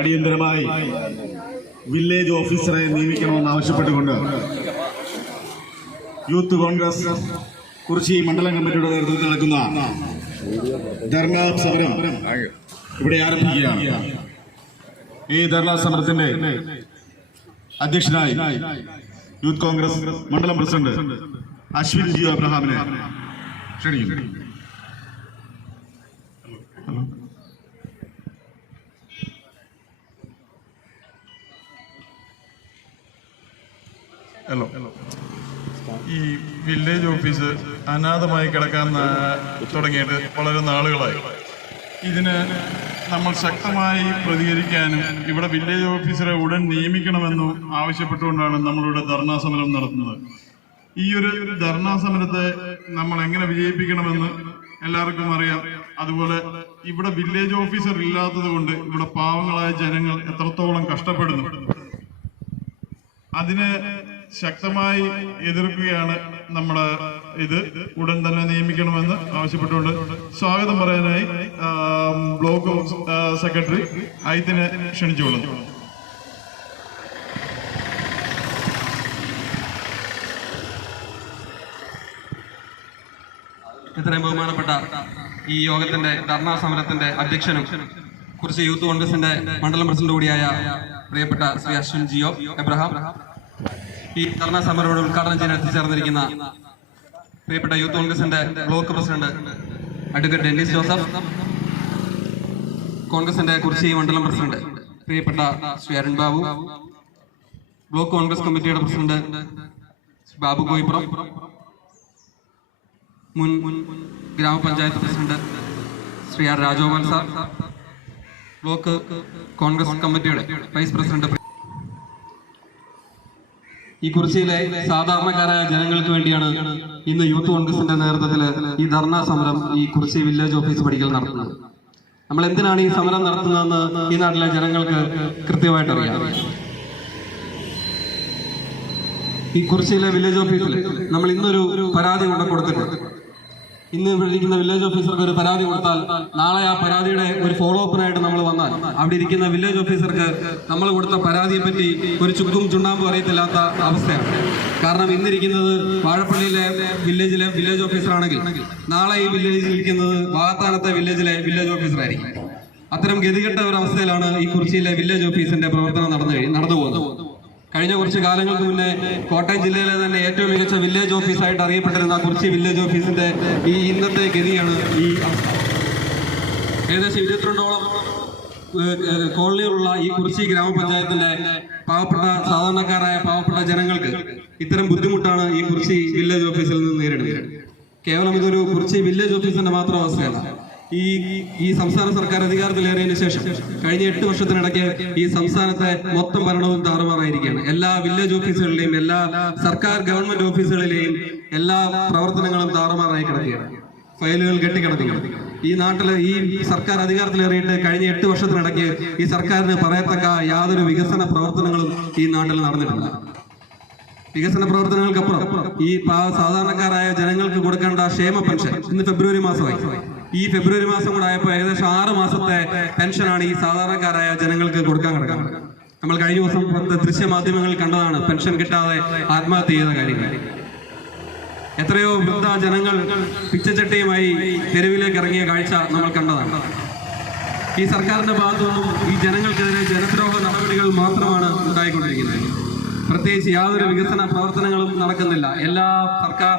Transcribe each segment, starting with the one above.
അടിയന്തരമായി വില്ലേജ് ഓഫീസറെ നിയമിക്കണമെന്ന് ആവശ്യപ്പെട്ടുകൊണ്ട് യൂത്ത് കോൺഗ്രസ് കുറിച്ചി മണ്ഡലം കമ്മിറ്റിയുടെ നേതൃത്വത്തിൽ നടക്കുന്ന ധർണാ സമരം ഇവിടെ ആരംഭിക്കുകയാണ്. ഈ ധർണാ സമരത്തിന്റെ അധ്യക്ഷനായി യൂത്ത് കോൺഗ്രസ് മണ്ഡലം പ്രസിഡന്റ് അശ്വിൻ ജി അബ്രഹാമിനെ ക്ഷണിക്കുന്നു. ഹലോ, ഈ വില്ലേജ് ഓഫീസ് അനാഥമായി കിടക്കാൻ തുടങ്ങിയിട്ട് വളരെ നാളുകളായി. ഇതിന് നമ്മൾ ശക്തമായി പ്രതികരിക്കാനും ഇവിടെ വില്ലേജ് ഓഫീസറെ ഉടൻ നിയമിക്കണമെന്നും ആവശ്യപ്പെട്ടുകൊണ്ടാണ് നമ്മളിവിടെ ധർണാ സമരം നടത്തുന്നത്. ഈ ഒരു ധർണാ സമരത്തെ നമ്മൾ എങ്ങനെ വിജയിപ്പിക്കണമെന്ന് എല്ലാവർക്കും അറിയാം. അതുപോലെ ഇവിടെ വില്ലേജ് ഓഫീസർ ഇല്ലാത്തത് കൊണ്ട് ഇവിടെ പാവങ്ങളായ ജനങ്ങൾ എത്രത്തോളം കഷ്ടപ്പെടുന്നു. അതിനെ ശക്തമായി എതിർക്കുകയാണ് നമ്മുടെ ഇത് ഉടൻ തന്നെ നിയമിക്കണമെന്ന് ആവശ്യപ്പെട്ടുകൊണ്ട് സ്വാഗതം പറയാനായി ബ്ലോക്ക് സെക്രട്ടറി ഐത്തിനെ ക്ഷണിച്ചുകൊള്ളുന്നു. ഇത്രയും ബഹുമാനപ്പെട്ട ഈ യോഗത്തിന്റെ ധർണാ സമരത്തിന്റെ അധ്യക്ഷനും കുറിച്ച് യൂത്ത് കോൺഗ്രസിന്റെ മണ്ഡലം പ്രസിഡന്റ് കൂടിയായ പ്രിയപ്പെട്ട ശ്രീ അശ്വിൻ ജി എബ്രഹാം, ഈ ധർണാ സമരം ഉദ്ഘാടനം ചെയ്യാൻ എത്തിച്ചേർന്നിരിക്കുന്ന പ്രിയപ്പെട്ട യൂത്ത് കോൺഗ്രസിന്റെ block president advocate Dennis Joseph, കോൺഗ്രസിന്റെ കുറിച്ചി മണ്ഡലം പ്രസിഡന്റ് പ്രിയപ്പെട്ട ശ്രീ അരുൺ ബാബു, ബ്ലോക്ക് കോൺഗ്രസ് കമ്മിറ്റിയുടെ പ്രസിഡന്റ് ബാബു കോയിപ്പുറം, മുൻ ഗ്രാമപഞ്ചായത്ത് president Shri R Rajagopal sir, block Congress കമ്മിറ്റിയുടെ വൈസ് പ്രസിഡന്റ്, ഈ കുറിച്ചിയിലെ സാധാരണക്കാരായ ജനങ്ങൾക്ക് വേണ്ടിയാണ് ഇന്ന് യൂത്ത് കോൺഗ്രസിന്റെ നേതൃത്വത്തിൽ ഈ ധർണാ സമരം ഈ കുറിച്ചി വില്ലേജ് ഓഫീസ് പടിക്കൽ നടത്തുന്നത്. നമ്മൾ എന്തിനാണ് ഈ സമരം നടത്തുന്നതെന്ന് ഈ നാട്ടിലെ ജനങ്ങൾക്ക് കൃത്യമായിട്ട് അറിയാം. ഈ കുറിച്ചിയിലെ വില്ലേജ് ഓഫീസിൽ നമ്മൾ ഇന്നൊരു പരാതി കൊടുത്തിട്ടുണ്ട്. ഇന്ന് ഇവിടെ ഇരിക്കുന്ന വില്ലേജ് ഓഫീസർക്ക് ഒരു പരാതി കൊടുത്താൽ നാളെ ആ പരാതിയുടെ ഒരു ഫോളോ അപ്പിനായിട്ട് നമ്മൾ വന്നാൽ അവിടെ ഇരിക്കുന്ന വില്ലേജ് ഓഫീസർക്ക് നമ്മൾ കൊടുത്ത പരാതിയെ പറ്റി ഒരു ചുക്കും ചുണ്ണാമ്പും അറിയത്തില്ലാത്ത അവസ്ഥയാണ്. കാരണം ഇന്നിരിക്കുന്നത് വാഴപ്പള്ളിയിലെ വില്ലേജ് ഓഫീസറാണെങ്കിൽ നാളെ ഈ വില്ലേജിൽ ഇരിക്കുന്നത് വാകത്താനത്തെ വില്ലേജിലെ വില്ലേജ് ഓഫീസറായിരിക്കും. അത്തരം ഗതികെട്ട ഒരു അവസ്ഥയിലാണ് ഈ കുറിച്ചിയിലെ വില്ലേജ് ഓഫീസിന്റെ പ്രവർത്തനം നടന്നു പോകുന്നത്. കഴിഞ്ഞ കുറച്ച് കാലങ്ങൾക്ക് മുന്നേ കോട്ടയം ജില്ലയിലെ തന്നെ ഏറ്റവും മികച്ച വില്ലേജ് ഓഫീസായിട്ട് അറിയപ്പെട്ടിരുന്ന കുറിച്ചി വില്ലേജ് ഓഫീസിന്റെ ഈ ഇന്നത്തെ ഗതിയാണ് ഈ ഏകദേശം 22ഓളം കോളനികളുള്ള ഈ കുറിച്ചി ഗ്രാമപഞ്ചായത്തിന്റെ പാവപ്പെട്ട സാധാരണക്കാരായ പാവപ്പെട്ട ജനങ്ങൾക്ക് ഇത്തരം ബുദ്ധിമുട്ടാണ് ഈ കുറിച്ചി വില്ലേജ് ഓഫീസിൽ നിന്ന് നേരിടുന്നത്. കേവലം ഇതൊരു കുറിച്ചി വില്ലേജ് ഓഫീസിന്റെ മാത്രം അവസ്ഥയല്ല. ഈ സംസ്ഥാന സർക്കാർ അധികാരത്തിലേറിയതിനു ശേഷം കഴിഞ്ഞ 8 വർഷത്തിനിടയ്ക്ക് ഈ സംസ്ഥാനത്തെ മൊത്തം ഭരണവും താറുമാറായിരിക്കുകയാണ്. എല്ലാ വില്ലേജ് ഓഫീസുകളിലെയും എല്ലാ സർക്കാർ ഗവൺമെന്റ് ഓഫീസുകളിലെയും എല്ലാ പ്രവർത്തനങ്ങളും താറുമാറായി കിടക്കുകയാണ്. ഫയലുകൾ കെട്ടിക്കിടക്കുകയാണ്. ഈ നാട്ടില് ഈ സർക്കാർ അധികാരത്തിലേറിയിട്ട് കഴിഞ്ഞ 8 വർഷത്തിനിടയ്ക്ക് ഈ സർക്കാരിന് പറയത്തക്ക യാതൊരു വികസന പ്രവർത്തനങ്ങളും ഈ നാട്ടിൽ നടന്നിട്ടില്ല. വികസന പ്രവർത്തനങ്ങൾക്കപ്പുറം ഈ സാധാരണക്കാരായ ജനങ്ങൾക്ക് കൊടുക്കേണ്ട ക്ഷേമ പെൻഷൻ ഇന്ന് ഫെബ്രുവരി മാസമായി. ഈ ഫെബ്രുവരി മാസം കൂടെ ആയപ്പോൾ ഏകദേശം 6 മാസത്തെ പെൻഷനാണ് ഈ സാധാരണക്കാരായ ജനങ്ങൾക്ക് കൊടുക്കാൻ കിടക്കുന്നത്. നമ്മൾ കഴിഞ്ഞ ദിവസം ദൃശ്യമാധ്യമങ്ങളിൽ കണ്ടതാണ് പെൻഷൻ കിട്ടാതെ ആത്മഹത്യ ചെയ്ത കാര്യങ്ങൾ. എത്രയോ വൃദ്ധ ജനങ്ങൾ പിച്ചച്ചട്ടിയുമായി തെരുവിലേക്ക് ഇറങ്ങിയ കാഴ്ച നമ്മൾ കണ്ടതാണ്. ഈ സർക്കാരിന്റെ ഭാഗത്തുനിന്നും ഈ ജനങ്ങൾക്കെതിരെ ജനദ്രോഹ നടപടികൾ മാത്രമാണ് ഉണ്ടായിക്കൊണ്ടിരിക്കുന്നത്. പ്രത്യേകിച്ച് യാതൊരു വികസന പ്രവർത്തനങ്ങളും നടക്കുന്നില്ല. എല്ലാ സർക്കാർ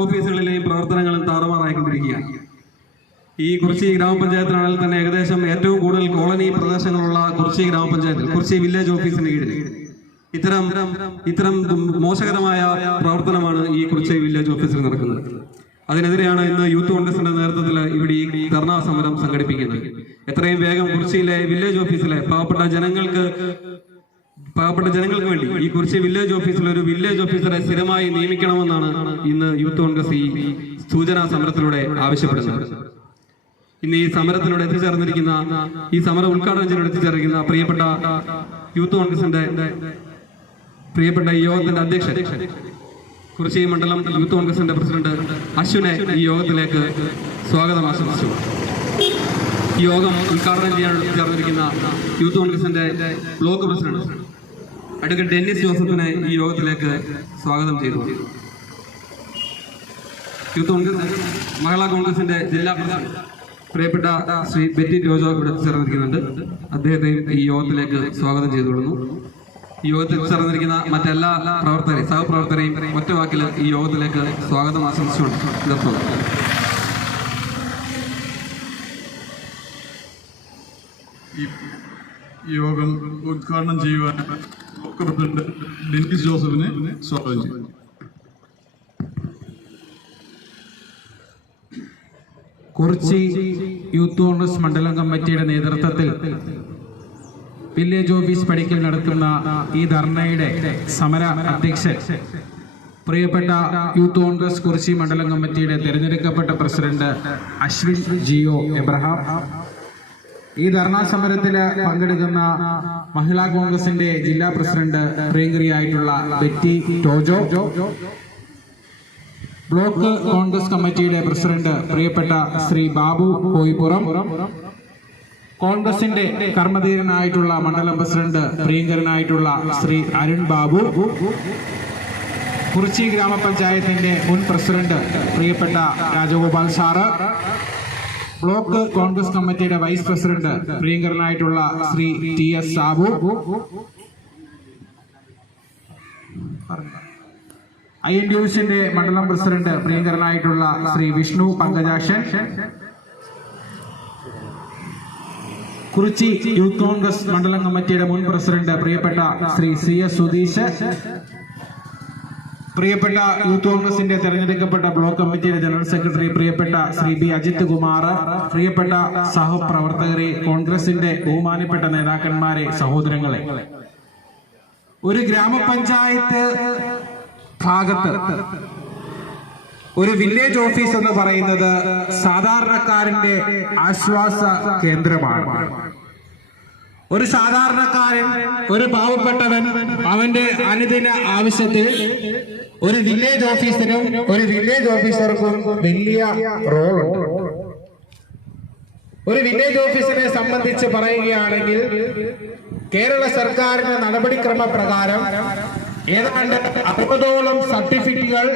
ഓഫീസുകളിലെയും പ്രവർത്തനങ്ങളും താറുമാറായിക്കൊണ്ടിരിക്കുകയാണ്. ഈ കുറിച്ചി ഗ്രാമപഞ്ചായത്തിനാണെങ്കിൽ തന്നെ ഏകദേശം ഏറ്റവും കൂടുതൽ കോളനി പ്രദേശങ്ങളുള്ള കുറിച്ചി ഗ്രാമപഞ്ചായത്തിൽ കുറിച്ചി വില്ലേജ് ഓഫീസിന് കീഴിൽ ഇത്തരം മോശകരമായ പ്രവർത്തനമാണ് ഈ കുറിച്ചി വില്ലേജ് ഓഫീസിൽ നടക്കുന്നത്. അതിനെതിരെയാണ് ഇന്ന് യൂത്ത് കോൺഗ്രസിന്റെ നേതൃത്വത്തിൽ ഇവിടെ ഈ ധർണാ സമരം സംഘടിപ്പിക്കുന്നത്. എത്രയും വേഗം കുറിച്ചിയിലെ വില്ലേജ് ഓഫീസിലെ പാവപ്പെട്ട ജനങ്ങൾക്ക് വേണ്ടി ഈ കുറിച്ചി വില്ലേജ് ഓഫീസിൽ ഒരു വില്ലേജ് ഓഫീസറെ സ്ഥിരമായി നിയമിക്കണമെന്നാണ് ഇന്ന് യൂത്ത് കോൺഗ്രസ് ഈ സൂചനാ സമരത്തിലൂടെ ആവശ്യപ്പെടുന്നത്. ഇന്ന് ഈ സമരത്തിലൂടെ എത്തിച്ചേർന്നിരിക്കുന്ന ഈ സമരം ഉദ്ഘാടനം ചെയ്യാൻ എത്തിച്ചേർന്നിരിക്കുന്ന പ്രിയപ്പെട്ട യൂത്ത് കോൺഗ്രസിന്റെ പ്രിയപ്പെട്ട ഈ യോഗത്തിന്റെ അധ്യക്ഷൻ കുറിച്ചി മണ്ഡലം യൂത്ത് കോൺഗ്രസിന്റെ പ്രസിഡന്റ് അശ്വിനെ ഈ യോഗത്തിലേക്ക് സ്വാഗതം ആശംസിച്ചു. ഈ യോഗം ഉദ്ഘാടനം ചെയ്യാൻ ചേർന്നിരിക്കുന്ന യൂത്ത് കോൺഗ്രസിന്റെ ബ്ലോക്ക് പ്രസിഡന്റ് അഡ്വക്കേറ്റ് ഡെന്നിസ് ജോസഫിനെ ഈ യോഗത്തിലേക്ക് സ്വാഗതം ചെയ്തു. യൂത്ത് കോൺഗ്രസ് മഹിളാ കോൺഗ്രസിന്റെ ജില്ലാ പ്രസിഡന്റ് പ്രിയപ്പെട്ട ശ്രീ ബെറ്റി ജോജോ ഇവിടെ ചേർന്നിരിക്കുന്നുണ്ട്. അദ്ദേഹത്തെ ഈ യോഗത്തിലേക്ക് സ്വാഗതം ചെയ്തുകൊള്ളുന്നു. ഈ യോഗത്തിൽ ചേർന്നിരിക്കുന്ന മറ്റെല്ലാ പ്രവർത്തകരെയും സഹപ്രവർത്തകരെയും ഒറ്റ വാക്കിൽ ഈ യോഗത്തിലേക്ക് സ്വാഗതം ആശംസിച്ചുകൊണ്ട് നിർത്തുന്നു. ഈ യോഗം ഉദ്ഘാടനം ചെയ്യുവാൻ ബ്ലോക്ക് പ്രസിഡന്റ് ഡെന്നിസ് ജോസഫിനെ സ്വാഗതം ചെയ്തു. കുറിച്ചി യൂത്ത് കോൺഗ്രസ് മണ്ഡലം കമ്മിറ്റിയുടെ നേതൃത്വത്തിൽ വില്ലേജ് ഓഫീസ് പടിക്കൽ നടക്കുന്ന ഈ ധർണയുടെ സമര അധ്യക്ഷൻ പ്രിയപ്പെട്ട യൂത്ത് കോൺഗ്രസ് കുറിച്ചി മണ്ഡലം കമ്മിറ്റിയുടെ തിരഞ്ഞെടുക്കപ്പെട്ട പ്രസിഡന്റ് അശ്വിൻ ജിയോ എബ്രഹാം, ഈ ധർണാ സമരത്തിൽ പങ്കെടുക്കുന്ന മഹിളാ കോൺഗ്രസിന്റെ ജില്ലാ പ്രസിഡന്റ് പ്രിയങ്കരിയായിട്ടുള്ള ബെറ്റി ടോജോ, ബ്ലോക്ക് കോൺഗ്രസ് കമ്മിറ്റിയുടെ പ്രസിഡന്റ് പ്രിയപ്പെട്ട ശ്രീ ബാബു കോയിപ്പുറം, കോൺഗ്രസിന്റെ കർമ്മധീരനായിട്ടുള്ള മണ്ഡലം പ്രസിഡന്റ് പ്രിയങ്കരനായിട്ടുള്ള ശ്രീ അരുൺ ബാബു, കുറിച്ചി ഗ്രാമപഞ്ചായത്തിന്റെ മുൻ പ്രസിഡന്റ് പ്രിയപ്പെട്ട രാജഗോപാൽ സാറ്, ബ്ലോക്ക് കോൺഗ്രസ് കമ്മിറ്റിയുടെ വൈസ് പ്രസിഡന്റ് പ്രിയങ്കരനായിട്ടുള്ള ശ്രീ ടി എസ് സാബു, INDUസിന്റെ മണ്ഡലം പ്രസിഡന്റ് പ്രിയങ്കരനായിട്ടുള്ള ശ്രീ വിഷ്ണു പങ്കജാക്ഷൻ, കുറിച്ചി യൂത്ത് കോൺഗ്രസ് മണ്ഡലം കമ്മിറ്റിയുടെ മുൻ പ്രസിഡന്റ് പ്രിയപ്പെട്ട ശ്രീ CS സുധീഷ്, പ്രിയപ്പെട്ട യൂത്ത് കോൺഗ്രസിന്റെ തെരഞ്ഞെടുക്കപ്പെട്ട ബ്ലോക്ക് കമ്മിറ്റിയുടെ ജനറൽ സെക്രട്ടറി പ്രിയപ്പെട്ട ശ്രീ B അജിത് കുമാർ, പ്രിയപ്പെട്ട സഹപ്രവർത്തകരെ, കോൺഗ്രസിന്റെ ബഹുമാനപ്പെട്ട നേതാക്കന്മാരെ, സഹോദരങ്ങളെ, ഒരു ഗ്രാമപഞ്ചായത്ത് ഭാഗത്ത് ഒരു വില്ലേജ് ഓഫീസ് എന്ന് പറയുന്നത് സാധാരണക്കാരന്റെ ആശ്വാസ കേന്ദ്രമാണ്. ഒരു സാധാരണക്കാരൻ, ഒരു പാവപ്പെട്ടവൻ, അവന്റെ അനുദിന ആവശ്യത്തിൽ ഒരു വില്ലേജ് ഓഫീസറും ഒരു വില്ലേജ് ഓഫീസർക്കും വലിയ റോളുണ്ട്. ഒരു വില്ലേജ് ഓഫീസറെ സംബന്ധിച്ച് പറയുകയാണെങ്കിൽ കേരള സർക്കാരിന്റെ നടപടിക്രമ പ്രകാരം ഏതാണ്ട് 60ഓളം സർട്ടിഫിക്കറ്റുകൾ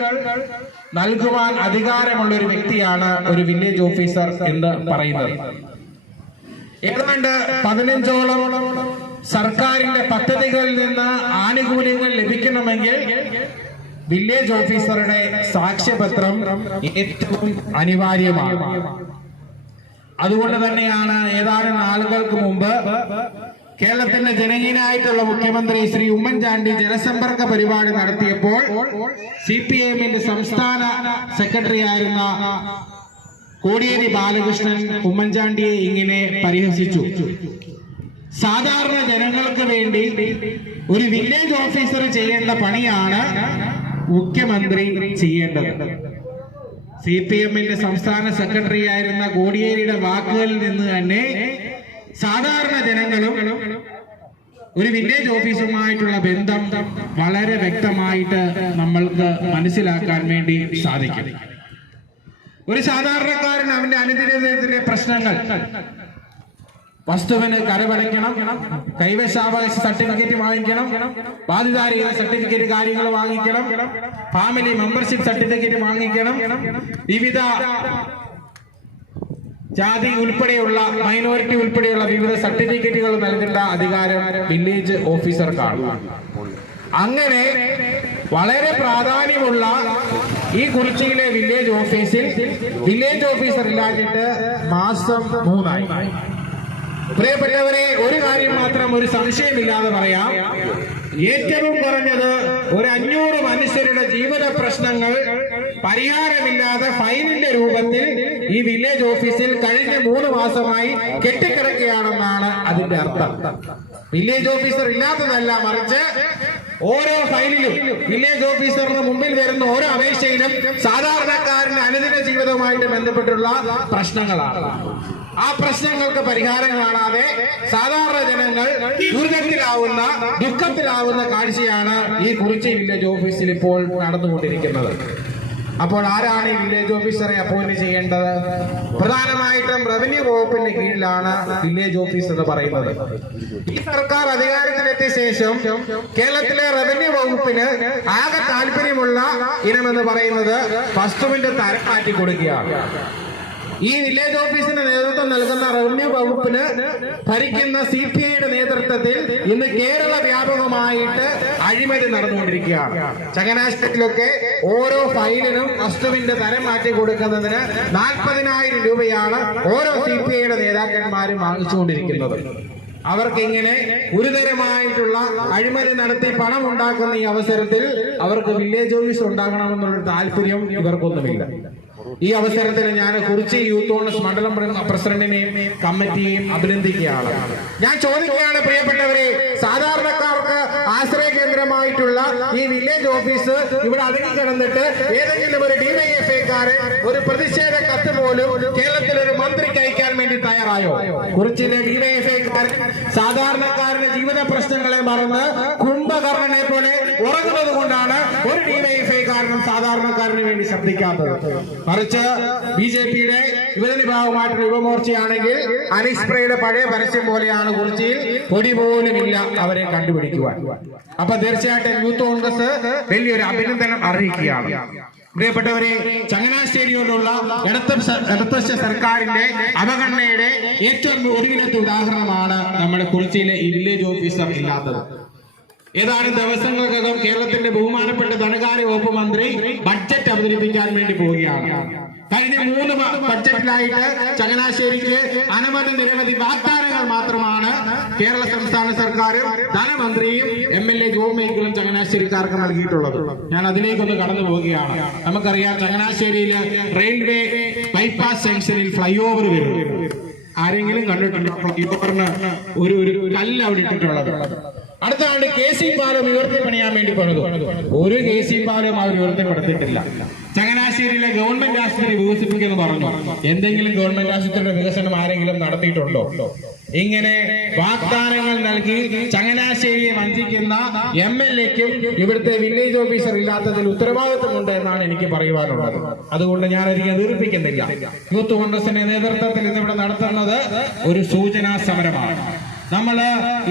നൽകുവാൻ അധികാരമുള്ള ഒരു വ്യക്തിയാണ് ഒരു വില്ലേജ് ഓഫീസർ എന്ന് പറയുന്നത്. ഏതാണ്ട് 15ഓളം സർക്കാരിന്റെ പദ്ധതികളിൽ നിന്ന് ആനുകൂല്യങ്ങൾ ലഭിക്കണമെങ്കിൽ വില്ലേജ് ഓഫീസറുടെ സാക്ഷ്യപത്രം ഏറ്റവും അനിവാര്യമാണ്. അതുകൊണ്ട് തന്നെയാണ് ഏതാനും നാളുകൾക്ക് മുമ്പ് കേരളത്തിന്റെ ജനകീയനായിട്ടുള്ള മുഖ്യമന്ത്രി ശ്രീ ഉമ്മൻചാണ്ടി ജനസമ്പർക്ക പരിപാടി നടത്തിയപ്പോൾ CPIMന്റെ സംസ്ഥാന സെക്രട്ടറി ആയിരുന്ന കോടിയേരി ബാലകൃഷ്ണൻ ഉമ്മൻചാണ്ടിയെ ഇങ്ങനെ പരിഹസിച്ചു. സാധാരണ ജനങ്ങൾക്ക് വേണ്ടി ഒരു വില്ലേജ് ഓഫീസർ ചെയ്യേണ്ട പണിയാണ് മുഖ്യമന്ത്രി ചെയ്യേണ്ടത്. CPIMന്റെ സംസ്ഥാന സെക്രട്ടറി ആയിരുന്ന കോടിയേരിയുടെ വാക്കുകളിൽ നിന്ന് തന്നെ സാധാരണ ജനങ്ങളും ഒരു വില്ലേജ് ഓഫീസുമായിട്ടുള്ള ബന്ധം വളരെ വ്യക്തമായിട്ട് നമ്മൾക്ക് മനസ്സിലാക്കാൻ വേണ്ടി സാധിക്കും. ഒരു സാധാരണക്കാരൻ അവന്റെ അനുദിനത്തിലെ പ്രശ്നങ്ങൾ, വസ്തുവിന് കരമടയ്ക്കണം, കൈവശാവകാശ സർട്ടിഫിക്കറ്റ് വാങ്ങിക്കണം, ബാധിതാരിക സർട്ടിഫിക്കറ്റ് കാര്യങ്ങൾ വാങ്ങിക്കണം, ഫാമിലി മെമ്പർഷിപ്പ് സർട്ടിഫിക്കറ്റ് വാങ്ങിക്കണം, വിവിധ ജാതി ഉൾപ്പെടെയുള്ള മൈനോറിറ്റി ഉൾപ്പെടെയുള്ള വിവിധ സർട്ടിഫിക്കറ്റുകൾ നൽകേണ്ട അധികാരം വില്ലേജ് ഓഫീസർക്കാണ്. അങ്ങനെ വളരെ പ്രാധാന്യമുള്ള ഈ കുറിച്ചിയിലെ വില്ലേജ് ഓഫീസിൽ വില്ലേജ് ഓഫീസർ ഇല്ലാതിട്ട് മാസം 3 ആയി. പ്രിയപ്പെട്ടവരെ, ഒരു കാര്യം മാത്രം ഒരു സംശയമില്ലാതെ പറയാം, ഏറ്റവും കുറഞ്ഞത് ഒരു 500 മനുഷ്യരുടെ ജീവിത പ്രശ്നങ്ങൾ പരിഹാരമില്ലാതെ ഫൈനിന്റെ രൂപത്തിൽ ഈ വില്ലേജ് ഓഫീസിൽ കഴിഞ്ഞ 3 മാസമായി കെട്ടിക്കിടക്കുകയാണെന്നാണ് അതിന്റെ അർത്ഥം. വില്ലേജ് ഓഫീസർ ഇല്ലാത്തതല്ല, മറിച്ച് ഓരോ ഫയലിലും വില്ലേജ് ഓഫീസറിന് മുമ്പിൽ വരുന്ന ഓരോ അപേക്ഷയിലും സാധാരണക്കാരന്റെ അനുദിന ജീവിതവുമായിട്ട് ബന്ധപ്പെട്ടുള്ള പ്രശ്നങ്ങളാണ്. ആ പ്രശ്നങ്ങൾക്ക് പരിഹാരം കാണാതെ സാധാരണ ജനങ്ങൾ ദുരിതത്തിലാവുന്ന, ദുഃഖത്തിലാവുന്ന കാഴ്ചയാണ് ഈ കുറിച്ചി വില്ലേജ് ഓഫീസിൽ ഇപ്പോൾ നടന്നുകൊണ്ടിരിക്കുന്നത്. അപ്പോൾ ആരാണ് ഈ വില്ലേജ് ഓഫീസറെ അപ്പോയിന്റ് ചെയ്യേണ്ടത്? പ്രധാനമായിട്ടും റവന്യൂ വകുപ്പിന്റെ കീഴിലാണ് വില്ലേജ് ഓഫീസ് എന്ന് പറയുന്നത്. ഈ സർക്കാർ അധികാരത്തിലെത്തിയ ശേഷം കേരളത്തിലെ റവന്യൂ വകുപ്പിന് ആകെ താല്പര്യമുള്ള ഇനമെന്ന് പറയുന്നത് വസ്തുവിന്റെ തരം മാറ്റി കൊടുക്കുകയാണ്. ഈ വില്ലേജ് ഓഫീസിന് നേതൃത്വം നൽകുന്ന റവന്യൂ വകുപ്പിന് ഭരിക്കുന്ന CPIയുടെ നേതൃത്വത്തിൽ ഇന്ന് കേരള വ്യാപകമായിട്ട് അഴിമതി നടന്നുകൊണ്ടിരിക്കുകയാണ്. ചങ്ങനാശ്ശേരിയിലൊക്കെ ഓരോ ഫയലിനും വസ്തുവിന്റെ തരം മാറ്റി കൊടുക്കുന്നതിന് 40,000 രൂപയാണ് ഓരോ CPIയുടെ നേതാക്കന്മാരും വാങ്ങിച്ചുകൊണ്ടിരിക്കുന്നത്. അവർക്ക് ഇങ്ങനെ ഗുരുതരമായിട്ടുള്ള അഴിമതി നടത്തി പണം ഉണ്ടാക്കുന്ന ഈ അവസരത്തിൽ അവർക്ക് വില്ലേജ് ഓഫീസ് ഉണ്ടാകണമെന്നുള്ള താല്പര്യം ഇവർക്കൊന്നുമില്ല. ഈ അവസരത്തിൽ ഞാൻ കുറിച്ചി യൂത്ത് കോൺഗ്രസ് മണ്ഡലം പ്രസിഡന്റിനെയും കമ്മിറ്റിയെയും അഭിനന്ദിക്കുകയാണ്. ഞാൻ ചോദിക്കുകയാണ്, പ്രിയപ്പെട്ടവരെ, സാധാരണക്കാർക്ക് ആശ്രയ കേന്ദ്രമായിട്ടുള്ള ഈ വില്ലേജ് ഓഫീസ് ഇവിടെ അടങ്ങി കിടന്നിട്ട് ഏതെങ്കിലും ഒരു DYFIക്കാരൻ ഒരു പ്രതിഷേധ കത്ത് പോലും കേരളത്തിലെ ഒരു മന്ത്രിക്ക് അയക്കാൻ വേണ്ടി തയ്യാറായോ? കുറിച്ചിലെ DYFIക്കാരൻ സാധാരണക്കാരുടെ ജീവിത പ്രശ്നങ്ങളെ മറന്ന് കുംഭകർണനെ പോലെ ഉറങ്ങുന്നത് കൊണ്ടാണ് ഒരു DYFIക്കാരനും സാധാരണക്കാരന് വേണ്ടി ശബ്ദിക്കാത്തത്. മറിച്ച് BJPയുടെ വിവിധ വിഭാഗമായിട്ടുള്ള യുവമോർച്ചയാണെങ്കിൽ അനിസ്പ്രയുടെ പഴയ പരസ്യം പോലെയാണ് കുറിച്ചിയിൽ പൊടി പോലുമില്ല അവരെ കണ്ടുപിടിക്കുവാൻ. അപ്പൊ തീർച്ചയായിട്ടും യൂത്ത് കോൺഗ്രസ് വലിയൊരു അഭിനന്ദനം അറിയിക്കുകയാണ്. പ്രിയപ്പെട്ടവരെ, ചങ്ങനാശ്ശേരിയോടുള്ള ഇടതുപക്ഷ സർക്കാരിന്റെ അവഗണനയുടെ ഏറ്റവും ഒടുവിലത്തെ ഉദാഹരണമാണ് നമ്മുടെ കുറിച്ചിയിലെ ഈ വില്ലേജ് ഓഫീസർ ഇല്ലാത്തത്. ഏതാനും ദിവസങ്ങൾക്കകം കേരളത്തിന്റെ ബഹുമാനപ്പെട്ട ധനകാര്യ വകുപ്പ് മന്ത്രി ബഡ്ജറ്റ് അവതരിപ്പിക്കാൻ വേണ്ടി പോവുകയാണ്. കഴിഞ്ഞ 3 ബഡ്ജറ്റിലായിട്ട് ചങ്ങനാശ്ശേരിക്ക് നിരവധി വാഗ്ദാനങ്ങൾ മാത്രമാണ് കേരള സംസ്ഥാന സർക്കാരും ധനമന്ത്രിയും MLA ജോബ് മൈക്കിളും ചങ്ങനാശ്ശേരിക്കാർക്ക് നൽകിയിട്ടുള്ളത്. ഞാൻ അതിലേക്കൊന്ന് കടന്നു പോവുകയാണ്. നമുക്കറിയാം, ചങ്ങനാശ്ശേരിയിൽ റെയിൽവേ ബൈപ്പാസ് ജംഗ്ഷനിൽ ഫ്ലൈ ഓവർ വരും. ആരെങ്കിലും കണ്ടിട്ടുണ്ടോ? ഫ്ലൈ ഓവറിന് ഒരു കല്ല് അവിടെ ഇട്ടിട്ടുള്ളത്. അടുത്ത ആണ്ട് KC പാലം ഉയർത്തി പണിയാൻ വേണ്ടി പണിതു. ഒരു KC പാലം അവർ ഉയർത്തിപ്പെടുത്തിയിട്ടില്ല. ചങ്ങനാശ്ശേരിയിലെ ഗവൺമെന്റ് ആശുപത്രി വികസിപ്പിക്കുമെന്ന് പറഞ്ഞു. എന്തെങ്കിലും ഗവൺമെന്റ് ആശുപത്രിയുടെ വികസനം ആരെങ്കിലും നടത്തിയിട്ടുണ്ടോ? ഇങ്ങനെ വാഗ്ദാനങ്ങൾ നൽകി ചങ്ങനാശ്ശേരിയെ വഞ്ചിക്കുന്ന MLAക്കും ഇവിടുത്തെ വില്ലേജ് ഓഫീസർ ഇല്ലാത്തതിൽ ഉത്തരവാദിത്വമുണ്ട് എന്നാണ് എനിക്ക് പറയുവാനുള്ളത്. അതുകൊണ്ട് ഞാൻ അധികം ദീർഘിപ്പിക്കുന്നില്ല. യൂത്ത് കോൺഗ്രസിന്റെ നേതൃത്വത്തിൽ ഇന്നിവിടെ നടത്തുന്നത് ഒരു സൂചനാ സമരമാണ്. നമ്മൾ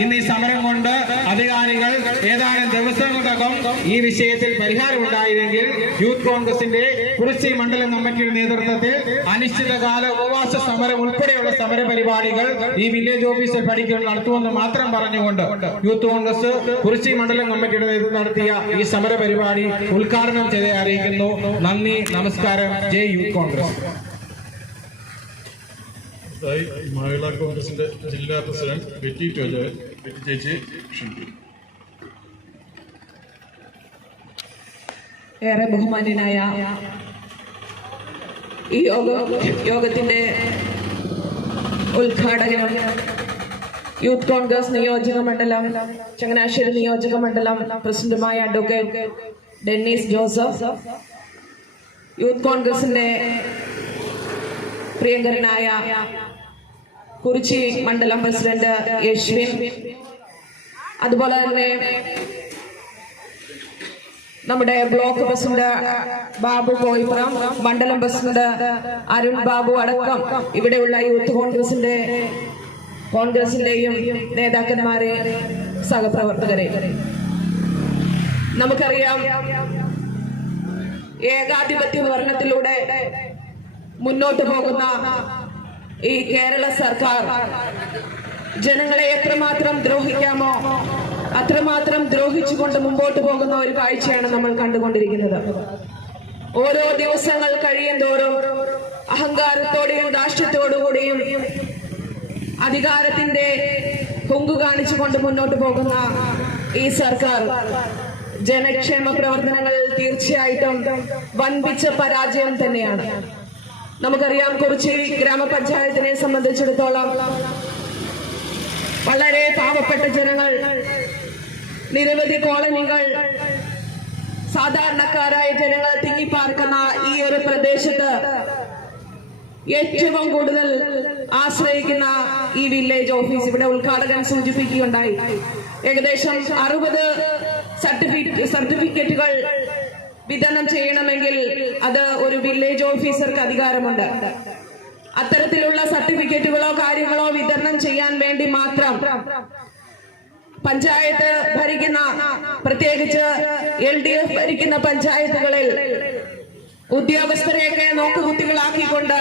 ഇന്ന് ഈ സമരം കൊണ്ട് അധികാരികൾ ഏതാനും ദിവസങ്ങൾക്കകം ഈ വിഷയത്തിൽ പരിഹാരമുണ്ടായിരുന്നെങ്കിൽ യൂത്ത് കോൺഗ്രസിന്റെ കുറിച്ചി മണ്ഡലം കമ്മിറ്റിയുടെ നേതൃത്വത്തിൽ അനിശ്ചിതകാല ഉപവാസ സമരം ഉൾപ്പെടെയുള്ള സമര പരിപാടികൾ ഈ വില്ലേജ് ഓഫീസിൽ പഠിക്കുമ്പോൾ നടത്തുമെന്ന് മാത്രം പറഞ്ഞുകൊണ്ട് യൂത്ത് കോൺഗ്രസ് കുറിച്ചി മണ്ഡലം കമ്മിറ്റിയുടെ നേതൃത്വം നടത്തിയ ഈ സമര പരിപാടി ഉദ്ഘാടനം ചെയ്ത് അറിയിക്കുന്നു. നന്ദി, നമസ്കാരം. ജയ് യൂത്ത് കോൺഗ്രസ്. മഹിളാ കോൺഗ്രസിന്റെ ജില്ലാ പ്രസിഡന്റ് ബെറ്റി ചേച്ചി ക്ഷണിക്കുന്നു. ഏറെ ബഹുമാന്യനായ ഈ യോഗത്തിന്റെ ഉദ്ഘാടകനും യൂത്ത് കോൺഗ്രസ് നിയോജക മണ്ഡലം ചങ്ങനാശ്ശേരി നിയോജക മണ്ഡലം പ്രസിഡന്റുമായ അഡ്വക്കേറ്റ് ഡെന്നീസ് ജോസഫ്, യൂത്ത് കോൺഗ്രസിന്റെ പ്രിയങ്കരനായ കുറിച്ചി മണ്ഡലം പ്രസിഡന്റ് യശ്വിൻ, അതുപോലെ തന്നെ നമ്മുടെ ബ്ലോക്ക് പ്രസിഡന്റ് ബാബു കോയിപ്പുറം, മണ്ഡലം പ്രസിഡന്റ് അരുൺ ബാബു അടക്കം ഇവിടെയുള്ള യൂത്ത് കോൺഗ്രസിന്റെയും നേതാക്കന്മാരെ, സഹപ്രവർത്തകരെ, നമുക്കറിയാം, ഏകാധിപത്യ ഭരണത്തിലൂടെ മുന്നോട്ട് പോകുന്ന ഈ കേരള സർക്കാർ ജനങ്ങളെ എത്രമാത്രം ദ്രോഹിക്കാമോ അത്രമാത്രം ദ്രോഹിച്ചുകൊണ്ട് മുമ്പോട്ട് പോകുന്ന ഒരു കാഴ്ചയാണ് നമ്മൾ കണ്ടുകൊണ്ടിരിക്കുന്നത്. ഓരോ ദിവസങ്ങൾ കഴിയും തോറും അഹങ്കാരത്തോടെയും ധാർഷ്ട്യത്തോടുകൂടിയും അധികാരത്തിന്റെ പൊങ്കു കാണിച്ചുകൊണ്ട് മുന്നോട്ട് പോകുന്ന ഈ സർക്കാർ ജനക്ഷേമ പ്രവർത്തനങ്ങളിൽ തീർച്ചയായിട്ടും വൻപിച്ച പരാജയം തന്നെയാണ്. നമുക്കറിയാം, കുറിച്ചി ഗ്രാമപഞ്ചായത്തിനെ സംബന്ധിച്ചിടത്തോളം വളരെ പാവപ്പെട്ട ജനങ്ങൾ, നിരവധി കോളനികൾ, സാധാരണക്കാരായ ജനങ്ങൾ തിങ്ങിപ്പാർക്കുന്ന ഈ ഒരു പ്രദേശത്ത് ഏറ്റവും കൂടുതൽ ആശ്രയിക്കുന്ന ഈ വില്ലേജ് ഓഫീസ് ഇവിടെ ഉദ്ഘാടകൻ സൂചിപ്പിക്കുകയുണ്ടായി. ഏകദേശം 60 സർട്ടിഫിക്കറ്റുകൾ വിതരണം ചെയ്യണമെങ്കിൽ അത് ഒരു വില്ലേജ് ഓഫീസർക്ക് അധികാരമുണ്ട്. അത്തരത്തിലുള്ള സർട്ടിഫിക്കറ്റുകളോ കാര്യങ്ങളോ വിതരണം ചെയ്യാൻ വേണ്ടി മാത്രം പഞ്ചായത്ത് ഭരിക്കുന്ന, പ്രത്യേകിച്ച് LDF ഭരിക്കുന്ന പഞ്ചായത്തുകളിൽ ഉദ്യോഗസ്ഥരെയൊക്കെ നോക്കുകുത്തികളാക്കിക്കൊണ്ട്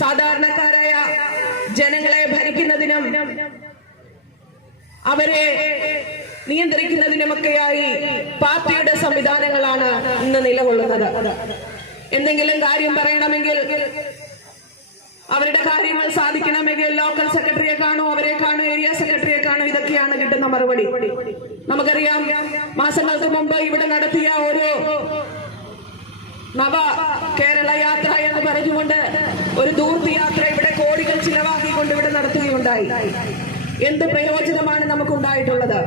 സാധാരണക്കാരായ ജനങ്ങളെ ഭരിക്കുന്നതിനും അവരെ നിയന്ത്രിക്കുന്നതിനുമൊക്കെയായി പാർട്ടിയുടെ സംവിധാനങ്ങളാണ് ഇന്ന് നിലകൊള്ളുന്നത്. എന്തെങ്കിലും കാര്യം പറയണമെങ്കിൽ, അവരുടെ കാര്യങ്ങൾ സാധിക്കണമെങ്കിൽ ലോക്കൽ സെക്രട്ടറിയെ കാണൂ, അവരെ കാണൂ, ഏരിയ സെക്രട്ടറിയെ കാണൂ. ഇതൊക്കെയാണ് കിട്ടുന്ന മറുപടി. നമുക്കറിയാം, മാസങ്ങൾക്ക് മുമ്പ് ഇവിടെ നടത്തിയ ഒരു നവ കേരള യാത്ര എന്ന് പറഞ്ഞുകൊണ്ട് ഒരു ദൂർത്ത് യാത്ര ഇവിടെ കോടികൾ ചിലവാക്കിക്കൊണ്ട് ഇവിടെ നടത്തുകയുണ്ടായി. എന്ത് പ്രയോജനമാണ് നമുക്കുണ്ടായിട്ടുള്ളത്?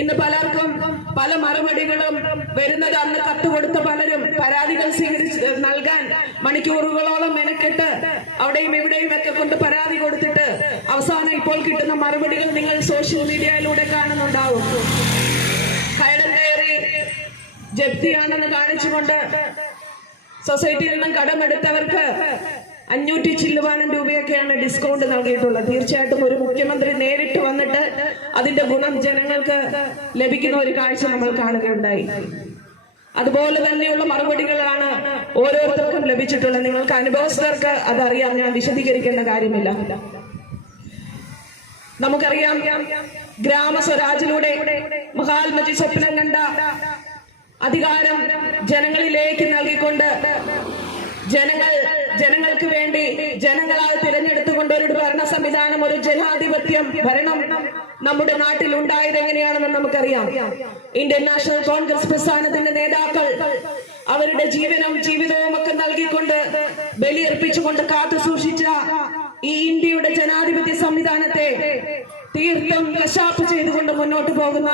ഇന്ന് പലർക്കും പല മറുപടികളും വരുന്നത്. അന്ന് കത്ത് കൊടുത്ത പലരും പരാതികൾ സ്വീകരിച്ച് നൽകാൻ മണിക്കൂറുകളോളം മെനക്കെട്ട് അവിടെയും ഇവിടെയും ഒക്കെ കൊണ്ട് പരാതി കൊടുത്തിട്ട് അവസാനം ഇപ്പോൾ കിട്ടുന്ന മറുപടികൾ നിങ്ങൾ സോഷ്യൽ മീഡിയയിലൂടെ കാണുന്നുണ്ടാവും. കയടം കയറി ജപ്തിയാണെന്ന് കാണിച്ചുകൊണ്ട് സൊസൈറ്റിയിൽ നിന്നും കടമെടുത്തവർക്ക് 500 ചില്ലുവാനം രൂപയൊക്കെയാണ് ഡിസ്കൗണ്ട് നൽകിയിട്ടുള്ളത്. തീർച്ചയായിട്ടും ഒരു മുഖ്യമന്ത്രി നേരിട്ട് വന്നിട്ട് അതിന്റെ ഗുണം ജനങ്ങൾക്ക് ലഭിക്കുന്ന ഒരു കാഴ്ച നമ്മൾ കാണുകയുണ്ടായി. അതുപോലെ തന്നെയുള്ള മറുപടികളാണ് ഓരോരുത്തർക്കും ലഭിച്ചിട്ടുള്ളത്. നിങ്ങൾക്ക് അനുഭവസ്ഥർക്ക് അതറിയാം, ഞാൻ വിശദീകരിക്കേണ്ട കാര്യമില്ല. നമുക്കറിയാം, ഗ്രാമസ്വരാജിലൂടെ മഹാത്മജി സ്വപ്നം കണ്ട അധികാരം ജനങ്ങളിലേക്ക് നൽകിക്കൊണ്ട് ജനങ്ങൾക്ക് വേണ്ടി ജനങ്ങളാൽ തിരഞ്ഞെടുത്തുകൊണ്ട് ഒരു ഭരണ സംവിധാനം, ഒരു ജനാധിപത്യം ഭരണം നമ്മുടെ നാട്ടിൽ ഉണ്ടായത് എങ്ങനെയാണെന്ന് നമുക്കറിയാം. ഇന്ത്യൻ നാഷണൽ കോൺഗ്രസ് പ്രസ്ഥാനത്തിന്റെ നേതാക്കൾ അവരുടെ ജീവനും ജീവിതവും ഒക്കെ നൽകിക്കൊണ്ട് ബലിയർപ്പിച്ചുകൊണ്ട് കാത്തു സൂക്ഷിച്ച ഈ ഇന്ത്യയുടെ ജനാധിപത്യ സംവിധാനത്തെ തീർത്തും കശാപ്പ് ചെയ്തുകൊണ്ട് മുന്നോട്ട് പോകുന്ന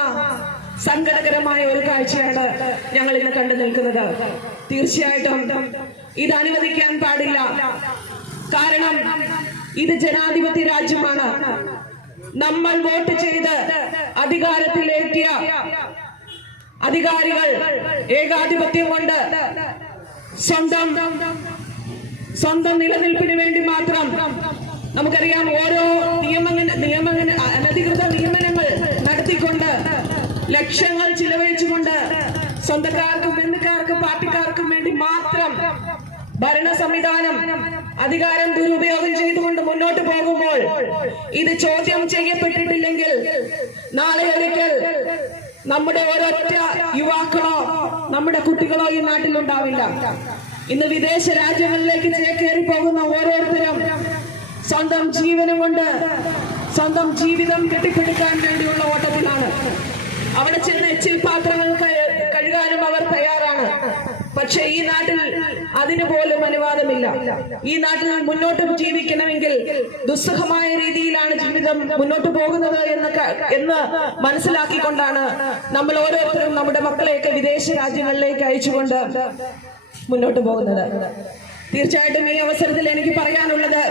സങ്കടകരമായ ഒരു കാഴ്ചയാണ് ഞങ്ങൾ ഇന്ന് കണ്ടു നിൽക്കുന്നത്. തീർച്ചയായിട്ടും ഇത് അനുവദിക്കാൻ പാടില്ല. കാരണം ഇത് ജനാധിപത്യ രാജ്യമാണ്. നമ്മൾ വോട്ട് ചെയ്ത് അധികാരത്തിലേറ്റിയ അധികാരികൾ ഏകാധിപത്യം കൊണ്ട് സ്വന്തം നിലനിൽപ്പിന് വേണ്ടി മാത്രം, നമുക്കറിയാം, ഓരോ അനധികൃത നിയമനങ്ങൾ നടത്തിക്കൊണ്ട് ലക്ഷങ്ങൾ ചിലവഴിച്ചുകൊണ്ട് സ്വന്തക്കാർക്കും ബന്ധുക്കാർക്കും പാർട്ടിക്കാർക്കും വേണ്ടി മാത്രം ഭരണ സംവിധാനം അധികാരം ദുരുപയോഗം ചെയ്തുകൊണ്ട് മുന്നോട്ട് പോകുമ്പോൾ ഇത് ചോദ്യം ചെയ്യപ്പെട്ടിട്ടില്ലെങ്കിൽ നാളെ ഒരിക്കൽ നമ്മുടെ ഒരൊറ്റ യുവാക്കളോ നമ്മുടെ കുട്ടികളോ ഈ നാട്ടിലുണ്ടാവില്ല. ഇന്ന് വിദേശ രാജ്യങ്ങളിലേക്ക് ചേക്കേറി പോകുന്ന ഓരോരുത്തരും സ്വന്തം ജീവനം കൊണ്ട് സ്വന്തം ജീവിതം കെട്ടിപ്പിടിക്കാൻ വേണ്ടിയുള്ള ഓട്ടത്തിലാണ്. അവിടെ ചെന്ന് എച്ചിൽ പാത്രങ്ങൾ കഴുകാനും അവർ തയ്യാറാണ്. പക്ഷെ ഈ നാട്ടിൽ അതിന് പോലും അനുവാദമില്ല. ഈ നാട്ടിൽ മുന്നോട്ട് ജീവിക്കണമെങ്കിൽ ദുസ്സഹമായ രീതിയിലാണ് ജീവിതം മുന്നോട്ട് പോകുന്നത് എന്ന് മനസ്സിലാക്കിക്കൊണ്ടാണ് നമ്മൾ ഓരോരുത്തരും നമ്മുടെ മക്കളെയൊക്കെ വിദേശ രാജ്യങ്ങളിലേക്ക് അയച്ചുകൊണ്ട് മുന്നോട്ട് പോകുന്നത്. തീർച്ചയായിട്ടും ഈ അവസരത്തിൽ എനിക്ക് പറയാനുള്ളത്,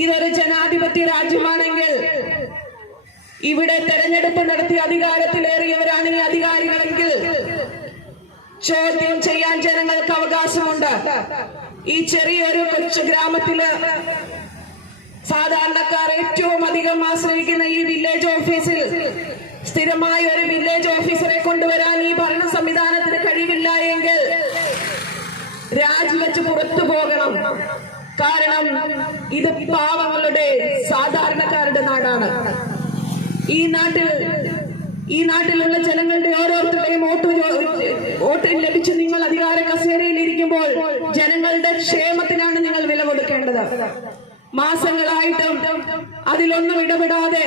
ഇതൊരു ജനാധിപത്യ രാജ്യമാണെങ്കിൽ ഇവിടെ തെരഞ്ഞെടുപ്പ് നടത്തി അധികാരത്തിലേറിയവരാണ് ഈ അധികാരികളെങ്കിൽ ചോദ്യം ചെയ്യാൻ ജനങ്ങൾക്ക് അവകാശമുണ്ട്. ഈ ചെറിയൊരു കൊച്ചു ഗ്രാമത്തില് സാധാരണക്കാർ ഏറ്റവും അധികം ആശ്രയിക്കുന്ന ഈ വില്ലേജ് ഓഫീസിൽ സ്ഥിരമായ ഒരു വില്ലേജ് ഓഫീസറെ കൊണ്ടുവരാൻ ഈ ഭരണ സംവിധാനത്തിന് കഴിവില്ല എങ്കിൽ രാജിവെച്ച് പുറത്തു പോകണം. കാരണം ഇത് പാവങ്ങളുടെ സാധാരണക്കാരുടെ നാടാണ്. ഈ നാട്ടിലുള്ള ജനങ്ങളുടെ ഓരോരുത്തരുടെയും വോട്ട് ലഭിച്ച് നിങ്ങൾ അധികാര കസേരയിൽ ഇരിക്കുമ്പോൾ ജനങ്ങളുടെ ക്ഷേമത്തിനാണ് നിങ്ങൾ വില കൊടുക്കേണ്ടത്. മാസങ്ങളായിട്ടും അതിലൊന്നും ഇടപെടാതെ,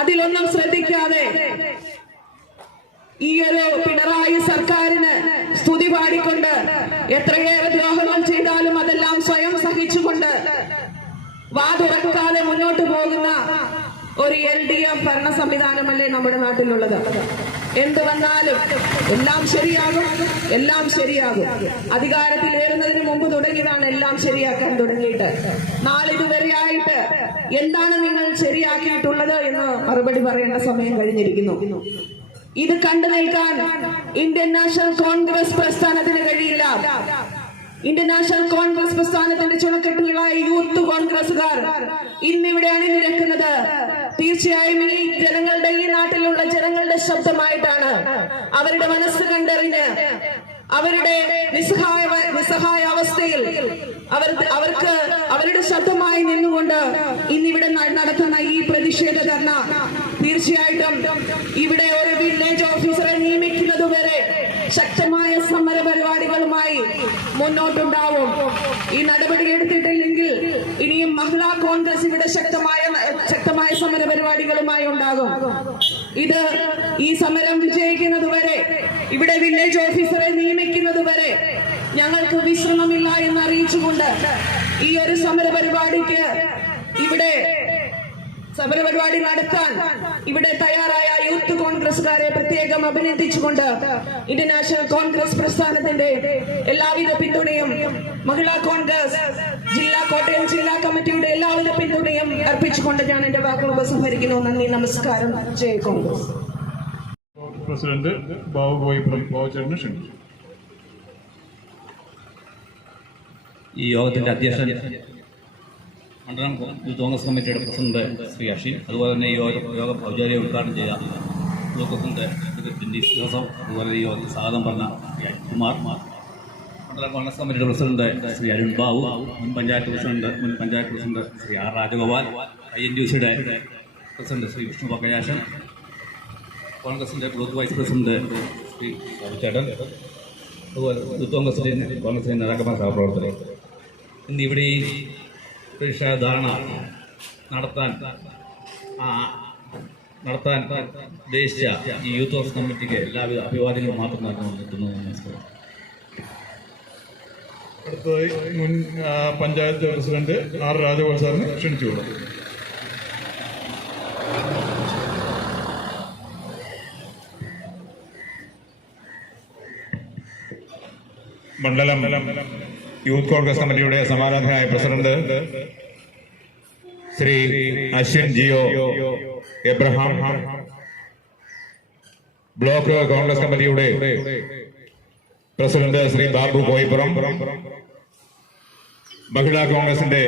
അതിലൊന്നും ശ്രദ്ധിക്കാതെ ഈ ഒരു പിണറായി സർക്കാരിന് സ്തുതി പാടിക്കൊണ്ട് എത്രയേറെ ദ്രോഹങ്ങൾ ചെയ്താലും അതെല്ലാം സ്വയം സഹിച്ചുകൊണ്ട് വാതുറക്കാതെ മുന്നോട്ട് പോകുന്ന ഒരു LDF ഭരണ സംവിധാനമല്ലേ നമ്മുടെ നാട്ടിലുള്ളത്. എന്ത് വന്നാലും എല്ലാം ശരിയാകും. അധികാരത്തിലേറുന്നതിന് മുമ്പ് തുടങ്ങിയതാണ് എല്ലാം ശരിയാക്കാൻ തുടങ്ങിയിട്ട്. നാളിതുവരെയായിട്ട് എന്താണ് നിങ്ങൾ ശരിയാക്കിയിട്ടുള്ളത് എന്ന് മറുപടി പറയേണ്ട സമയം കഴിഞ്ഞിരിക്കുന്നു. ഇത് കണ്ടു നിൽക്കാൻ ഇന്ത്യൻ നാഷണൽ കോൺഗ്രസ് പ്രസ്ഥാനത്തിന് കഴിയില്ല. ഇന്ത്യൻ നാഷണൽ കോൺഗ്രസ് പ്രസ്ഥാനത്തിന്റെ ചുണക്കെട്ടുകളായ യൂത്ത് കോൺഗ്രസുകാർ ഇന്നിവിടെ അണിനിരക്കുന്നത് തീർച്ചയായും ഈ ജനങ്ങളുടെ, ഈ നാട്ടിലുള്ള ജനങ്ങളുടെ ശബ്ദമായിട്ടാണ്. അവരുടെ മനസ്സ് കണ്ടറിഞ്ഞ് അവരുടെ നിസ്സഹായ അവസ്ഥയിൽ അവർക്ക് അവരുടെ ശബ്ദമായി നിന്നുകൊണ്ട് ഇന്നിവിടെ നടത്തുന്ന ഈ പ്രതിഷേധ ധർണ തീർച്ചയായിട്ടും ഇവിടെ ഒരു വില്ലേജ് ഓഫീസറെ നിയമിക്കുന്നതുവരെ ശക്തമായ സമര പരിപാടികളുമായി മുന്നോട്ടുണ്ടാവും. ഈ നടപടി എടുത്തിട്ടില്ലെങ്കിൽ ഇനിയും മഹിളാ കോൺഗ്രസ് ഇവിടെ ശക്തമായ സമര പരിപാടികളുമായി ഉണ്ടാകും. ഈ സമരം വിജയിക്കുന്നതുവരെ, ഇവിടെ വില്ലേജ് ഓഫീസറെ നിയമിക്കുന്നതുവരെ ഞങ്ങൾക്ക് വിശ്രമമില്ല എന്ന് അറിയിച്ചുകൊണ്ട് ഈ ഒരു സമരപരിപാടി നടത്താൻ ഇവിടെ തയ്യാറായ യൂത്ത് കോൺഗ്രസുകാരെ പ്രത്യേകം അഭിനന്ദിച്ചുകൊണ്ട് ഇന്ത്യൻ നാഷണൽ കോൺഗ്രസ് പ്രസ്ഥാനത്തിന്റെ എല്ലാവിധ പിന്തുണയും, മഹിളാ കോൺഗ്രസ് കോട്ടയം ജില്ലാ കമ്മിറ്റിയുടെ എല്ലാവിധ പിന്തുണയും അർപ്പിച്ചുകൊണ്ട് ഞാൻ എന്റെ വാക്കുകൾ ഉപസംഹരിക്കുന്നു. നന്ദി, നമസ്കാരം. ജയ് കോൺഗ്രസ്. പ്രസിഡന്റ് ബാബു കോയിപ്പുറം ബാബുചേട്ടനെ ക്ഷണിച്ചു. ഈ യോഗത്തിന്റെ അധ്യക്ഷൻ മണ്ഡലം യൂത്ത് കോൺഗ്രസ് കമ്മിറ്റിയുടെ പ്രസിഡന്റ് ശ്രീ അഷിൻ, അതുപോലെ തന്നെ ഈ യോഗം ഔദ്യോഗിക ഉദ്ഘാടനം ചെയ്ത യൂത്ത് പ്രസിഡന്റ് ഡെന്നീസ് ജോസഫ്, അതുപോലെ ഈ യോഗത്തിൽ സ്വാഗതം പറഞ്ഞ ശ്രീ കുമാർ, മണ്ഡലം കോൺഗ്രസ് കമ്മിറ്റിയുടെ പ്രസിഡന്റ് ശ്രീ അരുൺ ബാബു, മുൻ പഞ്ചായത്ത് പ്രസിഡന്റ് ശ്രീ ആർ രാജഗോപാൽ, INTUC-യുടെ പ്രസിഡന്റ് ശ്രീ വിഷ്ണു പക്കയാശൻ, കോൺഗ്രസിന്റെ ബ്ലോക്ക് വൈസ് പ്രസിഡന്റ് ശ്രീ ബാബുചേട്ടൻ, അതുപോലെ യൂത്ത് കോൺഗ്രസിന്റെ നേതാക്കന്മാർ, സഹപ്രവർത്തകർ, ഇന്നിവിടെ ഈ പ്രതിഷേധ ധാരണ നടത്താൻ ഉദ്ദേശിച്ച ഈ യൂത്ത് കോൺഗ്രസ് കമ്മിറ്റിക്ക് എല്ലാവിധ അഭിവാദ്യങ്ങളും മാത്രം നടത്തുന്നു. നമസ്കാരം. അടുത്തതായി മുൻ പഞ്ചായത്ത് പ്രസിഡന്റ് ആർ രാജഗോപാൽ സാറിനെ ക്ഷണിച്ചുകൊള്ളു. മണ്ഡലം യൂത്ത് കോൺഗ്രസ് കമ്മിറ്റിയുടെ സമാരാധനായ president Shri Ashwin Jio Abraham, block Congress കമ്മിറ്റിയുടെ പ്രസിഡന്റ് ശ്രീ ബാബു കോയിപ്പുറം, മഹിളാ കോൺഗ്രസിന്റെ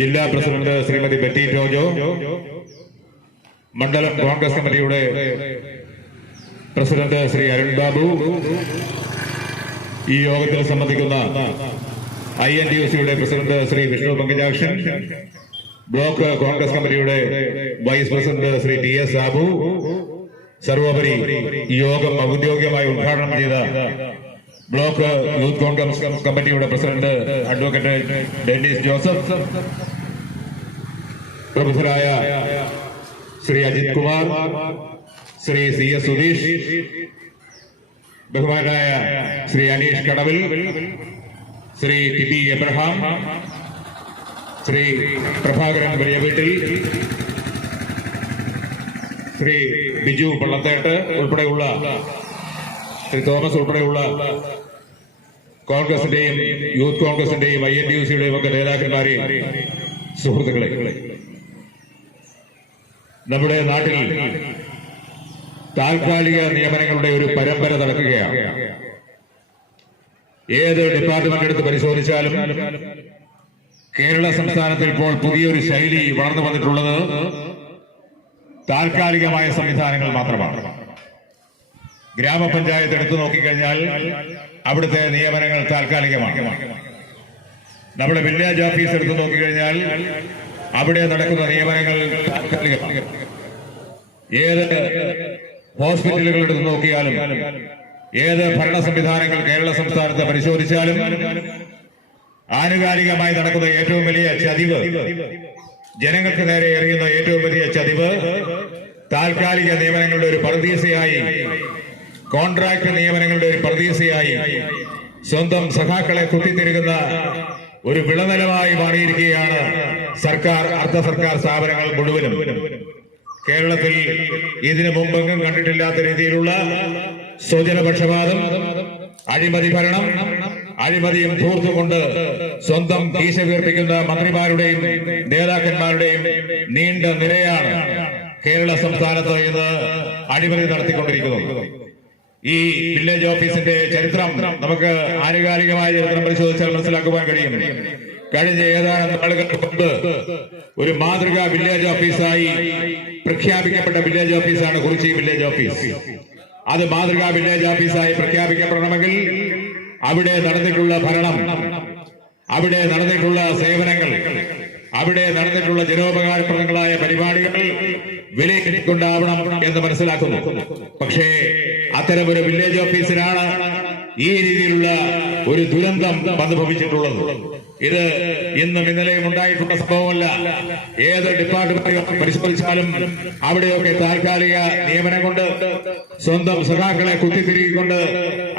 ജില്ലാ പ്രസിഡന്റ് ശ്രീമതി ബെറ്റി ജോജോ, മണ്ഡലം കോൺഗ്രസ് കമ്മിറ്റിയുടെ പ്രസിഡന്റ് ശ്രീ അരുൺ ബാബു, ഈ യോഗത്തിൽ സംബന്ധിക്കുന്ന INTUC-യുടെ പ്രസിഡന്റ് ശ്രീ വിഷ്ണു പങ്കജാക്ഷൻ, ബ്ലോക്ക് കോൺഗ്രസ് കമ്മിറ്റിയുടെ vice president Shri TS Sabu, സർവോപരി ഈ യോഗം ഔദ്യോഗികമായി ഉദ്ഘാടനം ചെയ്ത ബ്ലോക്ക് യൂത്ത് കോൺഗ്രസ് കമ്മിറ്റിയുടെ പ്രസിഡന്റ് അഡ്വക്കേറ്റ് ഡെന്നീസ് ജോസഫ്, പ്രമുഖരായ ശ്രീ അജിത് കുമാർ, ശ്രീ CS സുധീഷ്, ബഹുമാനായ ശ്രീ അനീഷ് കടവിൽ, ശ്രീ TP എബ്രഹാം, ശ്രീ പ്രഭാകരൻ വലിയ വീട്ടിൽ, ശ്രീ ബിജു പള്ളത്തേട്ട് ഉൾപ്പെടെയുള്ള ശ്രീ തോമസ് ഉൾപ്പെടെയുള്ള കോൺഗ്രസിന്റെയും യൂത്ത് കോൺഗ്രസിന്റെയും INTUC-യുടെയും ഒക്കെ നേതാക്കന്മാരെ, സുഹൃത്തുക്കളെ, നമ്മുടെ നാട്ടിൽ താൽക്കാലിക നിയമനങ്ങളുടെ ഒരു പരമ്പര നടക്കുകയാണ്. ഏത് ഡിപ്പാർട്ട്മെന്റ് എടുത്ത് പരിശോധിച്ചാലും കേരള സംസ്ഥാനത്തിൽ ഇപ്പോൾ പുതിയൊരു ശൈലി വളർന്നു വന്നിട്ടുള്ളത് താൽക്കാലികമായ സംവിധാനങ്ങൾ മാത്രമാണ്. ഗ്രാമപഞ്ചായത്ത് എടുത്തു നോക്കിക്കഴിഞ്ഞാൽ അവിടുത്തെ നിയമനങ്ങൾ താൽക്കാലികമാണ്. നമ്മുടെ വില്ലേജ് ഓഫീസ് എടുത്തു നോക്കിക്കഴിഞ്ഞാൽ അവിടെ നടക്കുന്ന നിയമനങ്ങൾ താൽക്കാലികമാണ്. ഏത് ഹോസ്പിറ്റലുകൾ എടുത്തു നോക്കിയാലും, ഏത് ഭരണ സംവിധാനങ്ങൾ കേരള സംസ്ഥാനത്ത് പരിശോധിച്ചാലും ആനുകാലികമായി നടക്കുന്ന ഏറ്റവും വലിയ ചതിവ്, ജനങ്ങൾക്ക് നേരെ എറിയുന്ന ഏറ്റവും വലിയ ചതിവ്, താൽക്കാലിക നിയമനങ്ങളുടെ ഒരു പറുദീസയായി, കോൺട്രാക്ട് നിയമനങ്ങളുടെ ഒരു പറുദീസയായി സ്വന്തം സഖാക്കളെ കുത്തിത്തിരിക്കുന്ന ഒരു വിളനിലമായി മാറിയിരിക്കുകയാണ് സർക്കാർ, അർദ്ധ സർക്കാർ സ്ഥാപനങ്ങൾ മുഴുവനും. കേരളത്തിൽ ഇതിനു മുമ്പെങ്ങും കണ്ടിട്ടില്ലാത്ത രീതിയിലുള്ള സ്വജനപക്ഷപാതം, അഴിമതി ഭരണം, അഴിമതിയും ധൂർത്തുകൊണ്ട് സ്വന്തം കീശ വീർപ്പിക്കുന്ന മന്ത്രിമാരുടെയും നേതാക്കന്മാരുടെയും നീണ്ട നിരയാണ് കേരള സംസ്ഥാനത്ത് ഇന്ന് അഴിമതി നടത്തിക്കൊണ്ടിരിക്കുന്നത്. ഈ വില്ലേജ് ഓഫീസിന്റെ ചരിത്രം നമുക്ക് ആനുകാലികമായ ചരിത്രം പരിശോധിച്ചാൽ മനസ്സിലാക്കുവാൻ കഴിയും. കഴിഞ്ഞ ഏതാനും നാളുകൾക്ക് മുമ്പ് ഒരു മാതൃകാ വില്ലേജ് ഓഫീസായി പ്രഖ്യാപിക്കപ്പെട്ട വില്ലേജ് ഓഫീസാണ് കുറിച്ചി വില്ലേജ് ഓഫീസ്. അത് മാതൃകാ വില്ലേജ് ഓഫീസായി പ്രഖ്യാപിക്കപ്പെടണമെങ്കിൽ അവിടെ നടന്നിട്ടുള്ള ഭരണം, അവിടെ നടന്നിട്ടുള്ള സേവനങ്ങൾ, അവിടെ നടന്നിട്ടുള്ള ജനോപകാരപ്രദങ്ങളായ പരിപാടികൾ വിലയിരുത്തിക്കൊണ്ടാവണം എന്ന് മനസ്സിലാക്കുന്നു. പക്ഷേ അത്തരമൊരു വില്ലേജ് ഓഫീസിനാണ് ഈ രീതിയിലുള്ള ഒരു ദുരന്തം വന്നു ഭവിച്ചിട്ടുള്ളത്. ഇത് ഇന്നും ഇന്നലെയും ഉണ്ടായിട്ടുള്ള സംഭവമല്ല. ഏത് ഡിപ്പാർട്ട്മെന്റ് പരിശോധിച്ചാലും അവിടെയൊക്കെ താൽക്കാലിക നിയമനം കൊണ്ട് സ്വന്തം സഖാക്കളെ കുത്തിത്തിരിക്കൊണ്ട്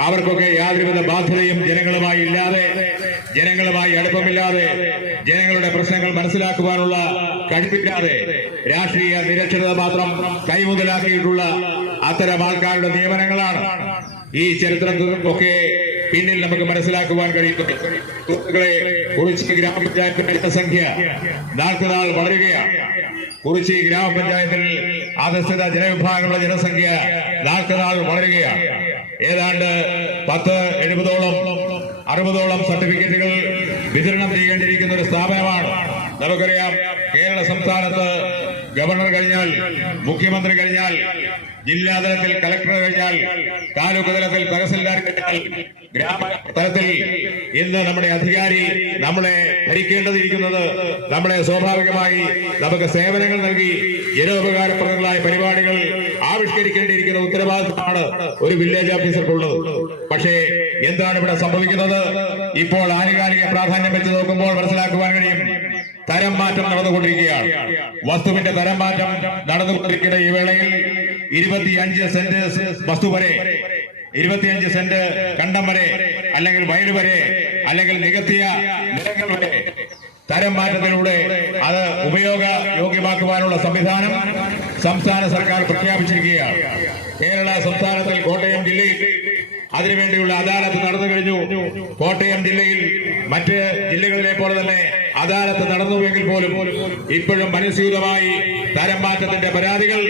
അവർക്കൊക്കെ യാതൊരുവിധ ബാധ്യതയും ജനങ്ങളുമായി ഇല്ലാതെ, ജനങ്ങളുമായി അടുപ്പമില്ലാതെ, ജനങ്ങളുടെ പ്രശ്നങ്ങൾ മനസ്സിലാക്കുവാനുള്ള കഴിവില്ലാതെ രാഷ്ട്രീയ നിരക്ഷരത മാത്രം കൈമുതലാക്കിയിട്ടുള്ള അത്തരം ആൾക്കാരുടെ നിയമനങ്ങളാണ് ഈ ചരിത്രത്തിലൊക്കെ പിന്നിൽ നമുക്ക് മനസ്സിലാക്കുവാൻ കഴിയുന്നത്. സുഹൃത്തുക്കളെ, കുറിച്ചി ഗ്രാമപഞ്ചായത്തിന്റെ ജനസംഖ്യ നാൾക്കുനാൾ വളരുകയാണ്. കുറിച്ചി ഗ്രാമപഞ്ചായത്തിൽ അധസ്ഥിത ജനവിഭാഗങ്ങളുടെ ജനസംഖ്യ നാൾക്കുനാൾ വളരുകയാണ്. ഏതാണ്ട് 70-ഓളം 60ഓളം സർട്ടിഫിക്കറ്റുകൾ വിതരണം ചെയ്യേണ്ടിയിരിക്കുന്ന ഒരു സ്ഥാപനമാണ്. നമുക്കറിയാം, കേരള സംസ്ഥാനത്ത് ഗവർണർ കഴിഞ്ഞാൽ, മുഖ്യമന്ത്രി കഴിഞ്ഞാൽ, ജില്ലാതലത്തിൽ കലക്ടർ കഴിഞ്ഞാൽ, താലൂക്ക് തലത്തിൽ തഹസിൽദാർ കഴിഞ്ഞാൽ, ഗ്രാമതലത്തിൽ ഇന്ന് നമ്മുടെ അധികാരി നമ്മളെ ഭരിക്കേണ്ടതിരിക്കുന്നത്, നമ്മളെ സ്വാഭാവികമായി നമുക്ക് സേവനങ്ങൾ നൽകി ജനോപകാരപ്രദങ്ങളായ പരിപാടികൾ ആവിഷ്കരിക്കേണ്ടിയിരിക്കുന്ന ഉത്തരവാദിത്തമാണ് ഒരു വില്ലേജ് ഓഫീസർക്കുള്ളത്. പക്ഷേ എന്താണ് ഇവിടെ സംഭവിക്കുന്നത്? ഇപ്പോൾ ആനുകാലിക പ്രാധാന്യം വെച്ച് നോക്കുമ്പോൾ മനസ്സിലാക്കുവാൻ കഴിയും, തരം മാറ്റം നടന്നുകൊണ്ടിരിക്കുകയാണ്. വസ്തുവിന്റെ തരം മാറ്റം നടന്നുകൊണ്ടിരിക്കുന്ന ഈ വേളയിൽ 25 സെന്റ് വസ്തു വരെ, 25 സെന്റ് കണ്ടം വരെ, അല്ലെങ്കിൽ വയൽ വരെ, അല്ലെങ്കിൽ നികത്തിയ നിലങ്ങൾ വരെ തരം മാറ്റത്തിലൂടെ അത് ഉപയോഗ യോഗ്യമാക്കുവാനുള്ള സംവിധാനം സംസ്ഥാന സർക്കാർ പ്രഖ്യാപിച്ചിരിക്കുകയാണ്. കേരള സംസ്ഥാനത്തിൽ കോട്ടയം ജില്ലയിൽ അതിനുവേണ്ടിയുള്ള അദാലത്ത് നടന്നു കഴിഞ്ഞു. കോട്ടയം ജില്ലയിൽ മറ്റ് ജില്ലകളിലെ പോലെ തന്നെ അദാലത്ത് നടന്നുവെങ്കിൽ പോലും ഇപ്പോഴും മനസ്യൂതമായി തരം മാറ്റത്തിന്റെ പരാതികൾ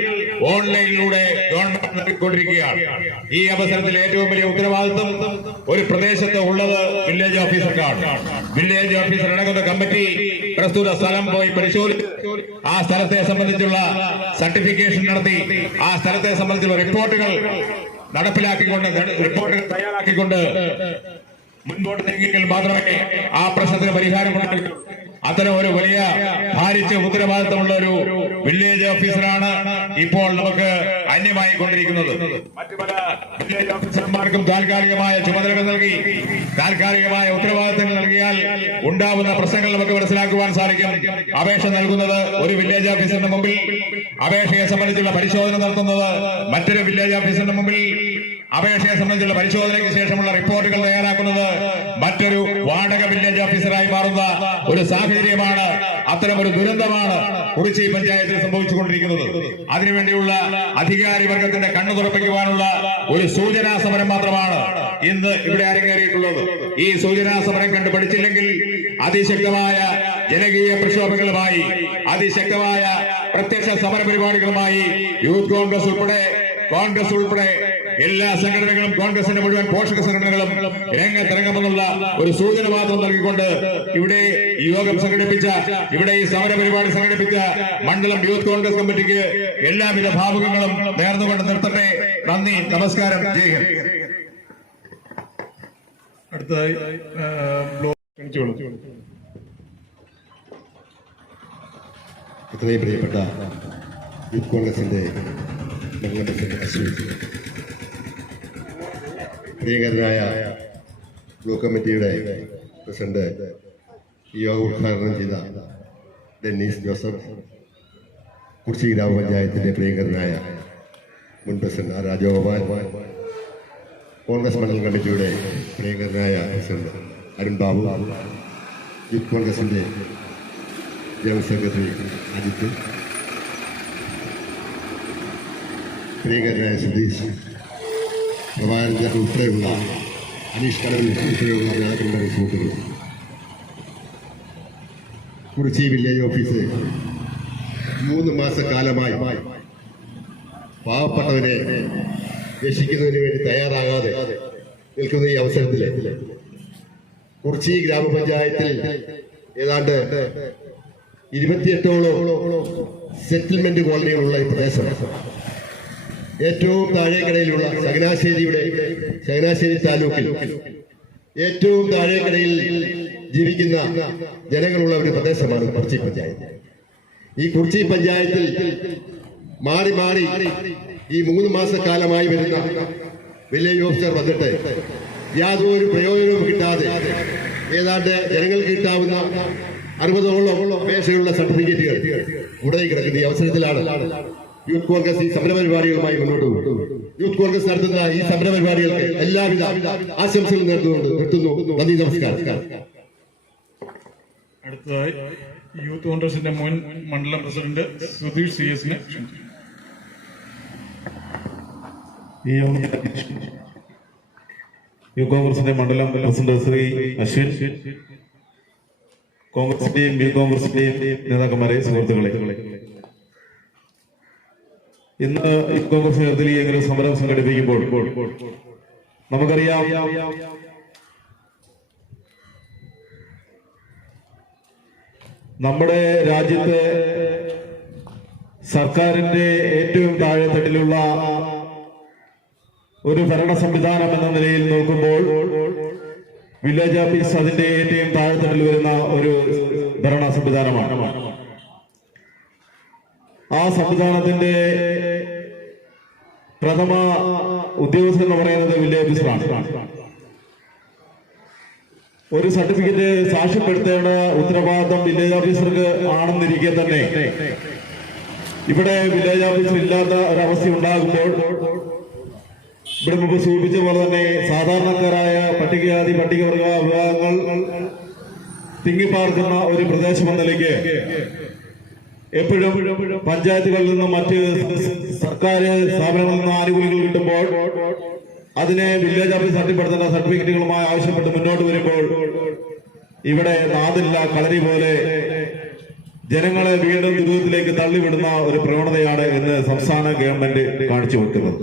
ഓൺലൈനിലൂടെ ഗവൺമെന്റ് നൽകിക്കൊണ്ടിരിക്കുകയാണ്. ഈ അവസരത്തിൽ ഏറ്റവും വലിയ ഉത്തരവാദിത്വം ഒരു പ്രദേശത്ത് ഉള്ളത് വില്ലേജ് ഓഫീസർക്കാണ്. വില്ലേജ് ഓഫീസർ അടങ്ങുന്ന കമ്മിറ്റി പ്രസ്തുത സ്ഥലം പോയി പരിശോധിച്ച് ആ സ്ഥലത്തെ സംബന്ധിച്ചുള്ള സർട്ടിഫിക്കേഷൻ നടത്തി ആ സ്ഥലത്തെ സംബന്ധിച്ചുള്ള റിപ്പോർട്ടുകൾ നടപ്പിലാക്കിക്കൊണ്ട്, റിപ്പോർട്ടുകൾ തയ്യാറാക്കിക്കൊണ്ട് മുൻപോട്ട് നീങ്ങിയെങ്കിൽ മാത്രമേ ആ പ്രശ്നത്തിന് പരിഹാരം ഉണ്ടാകൂ. അത്തരം ഒരു വലിയ ഭാരിച്ച ഉത്തരവാദിത്തമുള്ള ഒരു വില്ലേജ് ഓഫീസറാണ് ഇപ്പോൾ നമുക്ക് അന്യമായി കൊണ്ടിരിക്കുന്നത്. മറ്റു പല വില്ലേജ് ഓഫീസർമാർക്കും താൽക്കാലികമായ ചുമതലകൾ നൽകി, താൽക്കാലികമായ ഉത്തരവാദിത്തങ്ങൾ നൽകിയാൽ ഉണ്ടാവുന്ന പ്രശ്നങ്ങൾ നമുക്ക് മനസ്സിലാക്കുവാൻ സാധിക്കും. അപേക്ഷ നൽകുന്നത് ഒരു വില്ലേജ് ഓഫീസറിന്റെ മുമ്പിൽ, അപേക്ഷയെ സംബന്ധിച്ചുള്ള പരിശോധന നടത്തുന്നത് മറ്റൊരു വില്ലേജ് ഓഫീസറിന്റെ മുമ്പിൽ, അപേക്ഷയെ സംബന്ധിച്ചുള്ള പരിശോധനയ്ക്ക് ശേഷമുള്ള റിപ്പോർട്ടുകൾ തയ്യാറാക്കുന്നത് മറ്റൊരു വാടക വില്ലേജ് ഓഫീസറായി മാറുന്ന ഒരു സാഹചര്യമാണ്, അത്തരമൊരു ദുരന്തമാണ് കുറിച്ചി പഞ്ചായത്തിൽ സംഭവിച്ചുകൊണ്ടിരിക്കുന്നത്. അതിനുവേണ്ടിയുള്ള അധികാരി വർഗത്തിന്റെ കണ്ണു തുറപ്പിക്കുവാനുള്ള ഒരു സൂചനാ സമരം മാത്രമാണ് ഇന്ന് ഇവിടെ അരങ്ങേറിയിട്ടുള്ളത്. ഈ സൂചനാ സമരം കണ്ടു പഠിച്ചില്ലെങ്കിൽ അതിശക്തമായ ജനകീയ പ്രക്ഷോഭങ്ങളുമായി, അതിശക്തമായ പ്രത്യക്ഷ സമര പരിപാടികളുമായി യൂത്ത് കോൺഗ്രസ് ഉൾപ്പെടെ എല്ലാ സംഘടനകളും, കോൺഗ്രസിന്റെ മുഴുവൻ പോഷക സംഘടനകളും രംഗത്തിറങ്ങുമെന്നുള്ള ഒരു സൂചന മാത്രം നൽകിക്കൊണ്ട് ഇവിടെ ഈ യോഗം സംഘടിപ്പിച്ച, ഇവിടെ ഈ സമര പരിപാടി സംഘടിപ്പിച്ച മണ്ഡലം യൂത്ത് കോൺഗ്രസ് കമ്മിറ്റിക്ക് എല്ലാവിധ ഭാവുകങ്ങളും നേർന്നുകൊണ്ട് നിർത്തട്ടെ. നന്ദി, നമസ്കാരം, ജയ് ഹിന്ദ്. അടുത്തതായി ഇത്രയും പ്രിയപ്പെട്ട യൂത്ത് കോൺഗ്രസിന്റെ പ്രിയങ്കരനായ ബ്ലോക്ക് കമ്മിറ്റിയുടെ പ്രസിഡന്റ്, ഈ യോഗം ഉദ്ഘാടനം ചെയ്ത ഡെന്നീസ് ജോസഫ്, കുറിച്ചി ഗ്രാമപഞ്ചായത്തിന്റെ പ്രിയങ്കരനായ മുൻ പ്രസിഡന്റ് ആർ രാജഗോപാൽ, കോൺഗ്രസ് മണ്ഡലം കമ്മിറ്റിയുടെ പ്രിയങ്കരനായ പ്രസിഡന്റ് അരുൺ ബാബു, യൂത്ത് കോൺഗ്രസിന്റെ ജനറൽ സെക്രട്ടറി അജിത്ത്, പ്രിയങ്കരനായ സതീഷ്, പ്രഭാകരൻ ഉൾപ്പെടെയുള്ള അനീഷ് കടവിൽ ഉൾപ്പെടെയുള്ള നേതാക്കളുടെ സുഹൃത്തുക്കൾ, കുറിച്ചി വില്ലേജ് ഓഫീസ് 3 മാസക്കാലമായി പാവപ്പെട്ടവരെ രക്ഷിക്കുന്നതിന് വേണ്ടി തയ്യാറാകാതെ നിൽക്കുന്ന ഈ അവസരത്തിൽ കുറിച്ചി ഗ്രാമപഞ്ചായത്തിൽ ഏതാണ്ട് 28ഓളം സെറ്റിൽമെന്റ് കോളനികളുള്ള ഈ പ്രദേശം ഏറ്റവും താഴേക്കടയിലുള്ള ചങ്ങനാശ്ശേരി താലൂക്കിൽ ഏറ്റവും താഴേക്കടയിൽ ജീവിക്കുന്ന ജനങ്ങളുള്ള ഒരു പ്രദേശമാണ് കുറിച്ചി പഞ്ചായത്ത്. ഈ കുറിച്ചി പഞ്ചായത്തിൽ മാറി മാറി ഈ 3 മാസക്കാലമായി വരുന്ന വില്ലേജ് ഓഫീസർ വന്നിട്ട് യാതൊരു പ്രയോജനവും കിട്ടാതെ ഏതാണ്ട് ജനങ്ങൾക്ക് കിട്ടാവുന്ന 60ഓളം അപേക്ഷകളുള്ള സർട്ടിഫിക്കറ്റുകൾ ഉടനെ കിടക്കുന്ന ഈ അവസരത്തിലാണ് യൂത്ത് കോൺഗ്രസ് ഈ സമര പരിപാടികളുമായി മുന്നോട്ട് പോകും. യൂത്ത് കോൺഗ്രസ് നടത്തുന്ന ഈ സമര പരിപാടികൾക്ക് എല്ലാവിധ ആശംസകളും നിർത്തുന്നു. നന്ദി, നമസ്കാരം. അടുത്തതായി യൂത്ത് കോൺഗ്രസിന്റെ മുൻ മണ്ഡലം പ്രസിഡന്റ് സുധീഷ് CS-നെ ക്ഷണിച്ചു. യൂത്ത് കോൺഗ്രസിന്റെ മണ്ഡലം പ്രസിഡന്റ് ശ്രീ അശ്വിൻ, കോൺഗ്രസിന്റെയും യൂത്ത് കോൺഗ്രസിന്റെയും നേതാക്കന്മാരെ, സുഹൃത്തുക്കളെ, ഇന്ന് യൂത്ത് കോൺഗ്രസ് നേതൃത്വത്തിൽ ഇങ്ങനെ സമരം സംഘടിപ്പിക്കുമ്പോൾ നമുക്കറിയാം നമ്മുടെ രാജ്യത്തെ സർക്കാരിന്റെ ഏറ്റവും താഴെത്തട്ടിലുള്ള ഒരു ഭരണ സംവിധാനം എന്ന നിലയിൽ നോക്കുമ്പോൾ വില്ലേജ് ഓഫീസ് അതിന്റെ ഏറ്റവും താഴെത്തട്ടിൽ വരുന്ന ഒരു ഭരണ സംവിധാനമാണ്. ആ സംവിധാനത്തിന്റെ പ്രഥമ ഉദ്യോഗസ്ഥൻ എന്ന് പറയുന്നത് വില്ലേജ് ഓഫീസറാണ്. ഒരു സർട്ടിഫിക്കറ്റ് സാക്ഷ്യപ്പെടുത്തേണ്ട ഉത്തരവാദിത്തം വില്ലേജ് ഓഫീസർക്ക് ആണെന്നിരിക്കെ തന്നെ ഇവിടെ വില്ലേജ് ഓഫീസർ ഇല്ലാത്ത ഒരവസ്ഥ ഉണ്ടാകുമ്പോൾ ഇവിടെ മുമ്പ് സൂചിപ്പിച്ച പോലെ തന്നെ സാധാരണക്കാരായ പട്ടികജാതി പട്ടികവർഗ വിഭാഗങ്ങൾ തിങ്ങിപ്പാർക്കുന്ന ഒരു പ്രദേശം എന്ന നിലയ്ക്ക് എപ്പോഴും പഞ്ചായത്തുകളിൽ നിന്നും മറ്റ് സർക്കാർ സ്ഥാപനങ്ങളിൽ നിന്നും ആനുകൂല്യങ്ങൾ കിട്ടുമ്പോൾ അതിനെ വില്ലേജ് ഓഫീസ് തട്ടിപ്പെടുത്തേണ്ട സർട്ടിഫിക്കറ്റുകളുമായി ആവശ്യപ്പെട്ട് മുന്നോട്ട് വരുമ്പോൾ ഇവിടെ നാദില്ല കളരി പോലെ ജനങ്ങളെ വീണ്ടും ദുരിതത്തിലേക്ക് തള്ളിവിടുന്ന ഒരു പ്രവണതയാണ് ഇന്ന് സംസ്ഥാന ഗവൺമെന്റ് കാണിച്ചു വെക്കുന്നത്.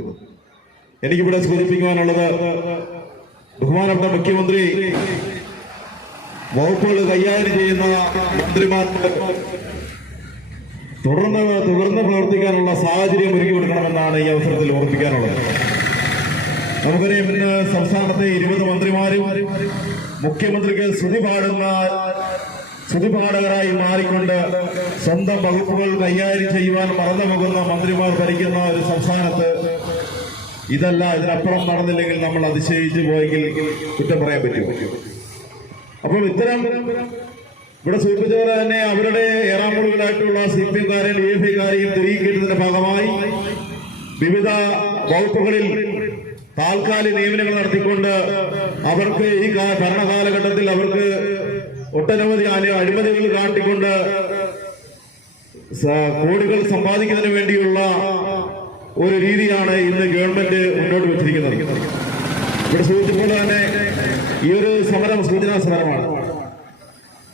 എനിക്കിവിടെ സൂചിപ്പിക്കുവാനുള്ളത്, ബഹുമാനപ്പെട്ട മുഖ്യമന്ത്രി വകുപ്പുകൾ കൈകാര്യം ചെയ്യുന്ന മന്ത്രിമാർക്ക് തുടർന്ന് പ്രവർത്തിക്കാനുള്ള സാഹചര്യം ഒരുക്കി കൊടുക്കണമെന്നാണ് ഈ അവസരത്തിൽ ഓർമ്മിപ്പിക്കാനുള്ളത്. നമുക്കറിയാം, ഇന്ന് സംസ്ഥാനത്തെ 20 മന്ത്രിമാരും മുഖ്യമന്ത്രിക്ക് സ്തുതിപാഠകരായി മാറിക്കൊണ്ട് സ്വന്തം വകുപ്പുകൾ കൈകാര്യം ചെയ്യുവാൻ മറന്നുപോകുന്ന മന്ത്രിമാർ ഭരിക്കുന്ന ഒരു സംസ്ഥാനത്ത് ഇതിനപ്പുറം നടന്നില്ലെങ്കിൽ നമ്മൾ അതിശയിച്ചു പോയെങ്കിൽ കുറ്റം പറയാൻ പറ്റുമോ? അപ്പോൾ ഇത്തരം ഇവിടെ സൂചിപ്പിച്ചവരെ തന്നെ അവരുടെ ഏറാമുളുകളായിട്ടുള്ള CPM-കാരെയും DFI-കാരെയും തിരികെക്കിട്ടതിന്റെ ഭാഗമായി വിവിധ വകുപ്പുകളിൽ താൽക്കാലിക നിയമനങ്ങൾ നടത്തിക്കൊണ്ട് അവർക്ക് ഈ ഭരണകാലഘട്ടത്തിൽ അവർക്ക് ഒട്ടനവധി അഴിമതികൾ കാട്ടിക്കൊണ്ട് കോടികൾ സമ്പാദിക്കുന്നതിന് വേണ്ടിയുള്ള ഒരു രീതിയാണ് ഇന്ന് ഗവൺമെന്റ് മുന്നോട്ട് വെച്ചിരിക്കുന്നത്. ഇവിടെ സൂചിപ്പിച്ചതുപോലെ തന്നെ ഈ ഒരു സമരം സൂചനാ സമരമാണ്.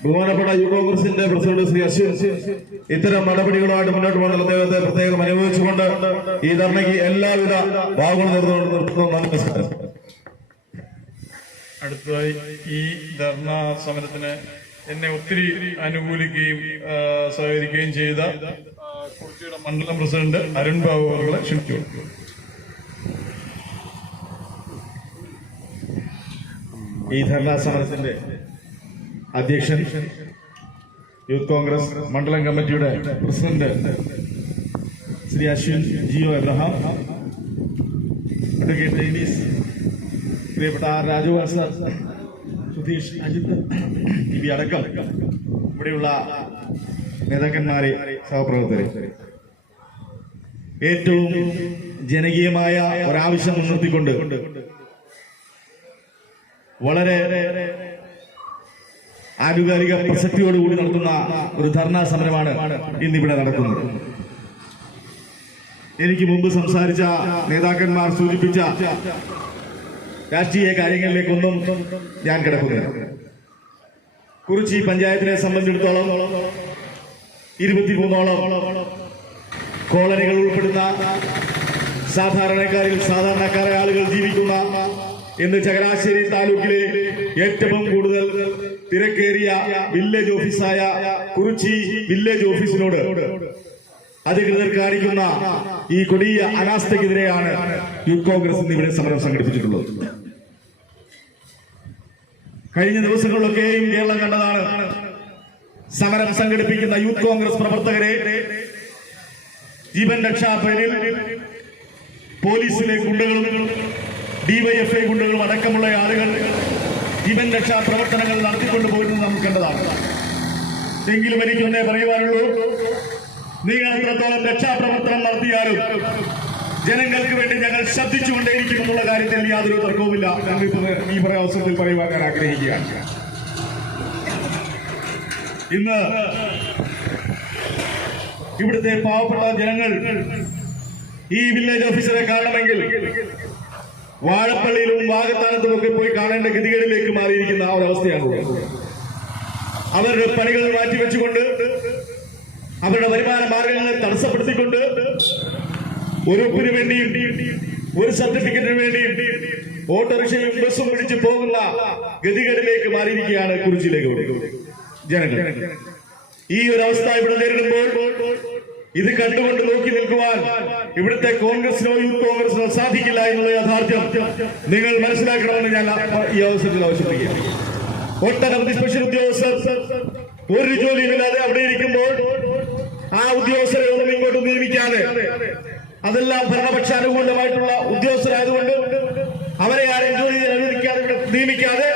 ബഹുമാനപ്പെട്ട യൂത്ത് കോൺഗ്രസിന്റെ പ്രസിഡന്റ് ശ്രീ അശ്വിൻ ഇത്തരം നടപടികളുമായിട്ട് മുന്നോട്ട് പോകുന്ന അദ്ദേഹത്തെ പ്രത്യേകം അനുഭവിച്ചുകൊണ്ട് ഈ ധർണയ്ക്ക് എല്ലാവിധ ഭാഗങ്ങളും നിർത്തുന്നു. അടുത്തതായി ഈ ധർണാ സമരത്തിന് എന്നെ ഒത്തിരി അനുകൂലിക്കുകയും സഹകരിക്കുകയും ചെയ്ത കുറിച്ചിയുടെ മണ്ഡലം പ്രസിഡന്റ് അരുൺ ബാബു അവരെ ക്ഷണിച്ചു. ഈ ധർണാ സമരത്തിന്റെ അധ്യക്ഷൻ യൂത്ത് കോൺഗ്രസ് മണ്ഡലം കമ്മിറ്റിയുടെ president Shri Ashwin Jio Abraham, advocate Dennis, പ്രിയപ്പെട്ട രാജുവാസ, സുധീഷ്, അജിത് ഇവ അടക്കം ഇവിടെയുള്ള നേതാക്കന്മാരെ, സഹപ്രവർത്തകരെ, ഏറ്റവും ജനകീയമായ ഒരാവശ്യം മുൻനിർത്തിക്കൊണ്ട് വളരെ ആനുകാലിക പ്രസക്തിയോടുകൂടി നടത്തുന്ന ഒരു ധർണാ സമരമാണ് ഇന്നിവിടെ നടക്കുന്നത്. എനിക്ക് മുമ്പ് സംസാരിച്ച നേതാക്കന്മാർ സൂചിപ്പിച്ച രാഷ്ട്രീയ കാര്യങ്ങളിലേക്കൊന്നും ഞാൻ കിടക്കുന്നില്ല. കുറിച്ചി പഞ്ചായത്തിനെ സംബന്ധിച്ചിടത്തോളം 23ഓളം കോളനികൾ ഉൾപ്പെടുന്ന സാധാരണക്കാരായ ആളുകൾ ജീവിക്കുന്ന ഇന്ന് ചങ്ങനാശ്ശേരി താലൂക്കിലെ ഏറ്റവും കൂടുതൽ തിരക്കേറിയ വില്ലേജ് ഓഫീസായ കുറിച്ചി വില്ലേജ് ഓഫീസിനോട് അധികൃതർ കാണിക്കുന്ന ഈ കൊടിയ അനാസ്ഥയ്ക്കെതിരെയാണ് യൂത്ത് കോൺഗ്രസ് ഇന്ന് ഇവിടെ സമരം സംഘടിപ്പിച്ചിട്ടുള്ളത്. കഴിഞ്ഞ ദിവസങ്ങളിലൊക്കെയും കേരളം കണ്ടതാണ് സമരം സംഘടിപ്പിക്കുന്ന യൂത്ത് കോൺഗ്രസ് പ്രവർത്തകരെ ജീവൻ രക്ഷാ പേരിൽ പോലീസിലെ ഗുണ്ടകളും ഡിവൈഎഫ്ഐ ഗുണ്ടകളും അടക്കമുള്ള ആളുകൾ ജീവൻ രക്ഷാ പ്രവർത്തനങ്ങൾ നടത്തിക്കൊണ്ടു പോയിരുന്നത് നമുക്ക് കണ്ടതാണ്. എങ്കിലും എനിക്കൊന്നേ പറയുവാനുള്ളൂ, നിങ്ങൾ എത്രത്തോളം രക്ഷാപ്രവർത്തനം നടത്തിയാലും ജനങ്ങൾക്ക് വേണ്ടി ഞങ്ങൾ ശബ്ദിച്ചുകൊണ്ടേയിരിക്കുമെന്നുള്ള കാര്യത്തിൽ യാതൊരു തർക്കവുമില്ല. ഞങ്ങൾ ഈ അവസരത്തിൽ പറയുവാൻ ഞാൻ ആഗ്രഹിക്കുകയാണ്. ഇന്ന് ഇവിടുത്തെ പാവപ്പെട്ട ജനങ്ങൾ ഈ വില്ലേജ് ഓഫീസറെ കാണണമെങ്കിൽ വാഴപ്പള്ളിയിലും വാകത്താനത്തും ഒക്കെ പോയി കാണേണ്ട ഗതികളിലേക്ക് മാറിയിരിക്കുന്ന ആ ഒരവസ്ഥയാണ്. അവരുടെ പണികൾ മാറ്റിവെച്ചുകൊണ്ട് അവരുടെ വരുമാന മാർഗങ്ങളെ തടസ്സപ്പെടുത്തിക്കൊണ്ട് ഒരു ഒപ്പിന് വേണ്ടിയും ഒരു സർട്ടിഫിക്കറ്റിന് വേണ്ടിയും ഓട്ടോറിക്ഷയും ബസ്സും പിടിച്ച് പോകുന്ന ഗതികളിലേക്ക് മാറിയിരിക്കുകയാണ് കുറിച്ചിയിലേക്ക് ജനങ്ങൾ. ഈ ഒരു അവസ്ഥ ഇവിടെ നേരിടുമ്പോൾ ഇത് കണ്ടുകൊണ്ട് നോക്കി നിൽക്കുവാൻ ഇവിടുത്തെ കോൺഗ്രസിനോ യൂത്ത് കോൺഗ്രസിനോ സാധിക്കില്ല എന്നുള്ള യാഥാർത്ഥ്യം നിങ്ങൾ മനസ്സിലാക്കണമെന്ന് ഞാൻ ഈ അവസരത്തിൽ ആവശ്യപ്പെടുകയാണ്. ഒട്ടനവധി സ്പെഷ്യൽ ഉദ്യോഗസ്ഥർ ഒരു ജോലിയുമില്ലാതെ അവിടെ ഇരിക്കുമ്പോൾ ആ ഉദ്യോഗസ്ഥരെ ഒന്നും ഇങ്ങോട്ട് നിയമിക്കാതെ, അതെല്ലാം ഭരണപക്ഷ അനുകൂലമായിട്ടുള്ള ഉദ്യോഗസ്ഥരായതുകൊണ്ട് അവരെ ആരും ജോലി അനുവദിക്കാതെ നിയമിക്കാതെ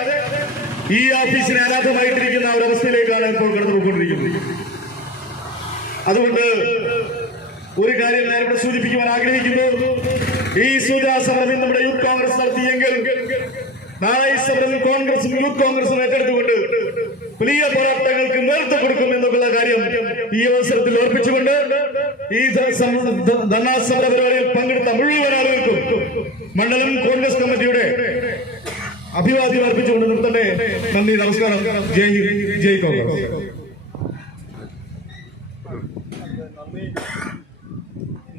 ഈ ഓഫീസിനെ അനാഥമായിട്ടിരിക്കുന്ന ഒരവസ്ഥയിലേക്കാണ് ഇപ്പോൾ കടന്നുപോയിക്കൊണ്ടിരിക്കുന്നത്. അതുകൊണ്ട് ഒരു കാര്യം ഞാൻ ഇവിടെ സൂചിപ്പിക്കുവാൻ ആഗ്രഹിക്കുന്നു. ഈ സമരം നമ്മുടെ യൂത്ത് കോൺഗ്രസ് നടത്തിയെങ്കിൽ നാളെ ഈ സമരം കോൺഗ്രസും യൂത്ത് കോൺഗ്രസും ഏറ്റെടുത്തുകൊണ്ട് വലിയ പോരാട്ടങ്ങൾക്ക് നേതൃത്വം കൊടുക്കും എന്നുള്ള കാര്യം ഈ അവസരത്തിൽ ഓർപ്പിച്ചുകൊണ്ട് ഈ ധർണാ സമര പരിപാടിയിൽ പങ്കെടുത്ത മുഴുവൻ ആളുകൾക്കും മണ്ഡലം കോൺഗ്രസ് കമ്മിറ്റിയുടെ അഭിവാദ്യം അർപ്പിച്ചുകൊണ്ട് നിർത്തട്ടെ. നന്ദി, നമസ്കാരം. ജയ് കോൺഗ്രസ്.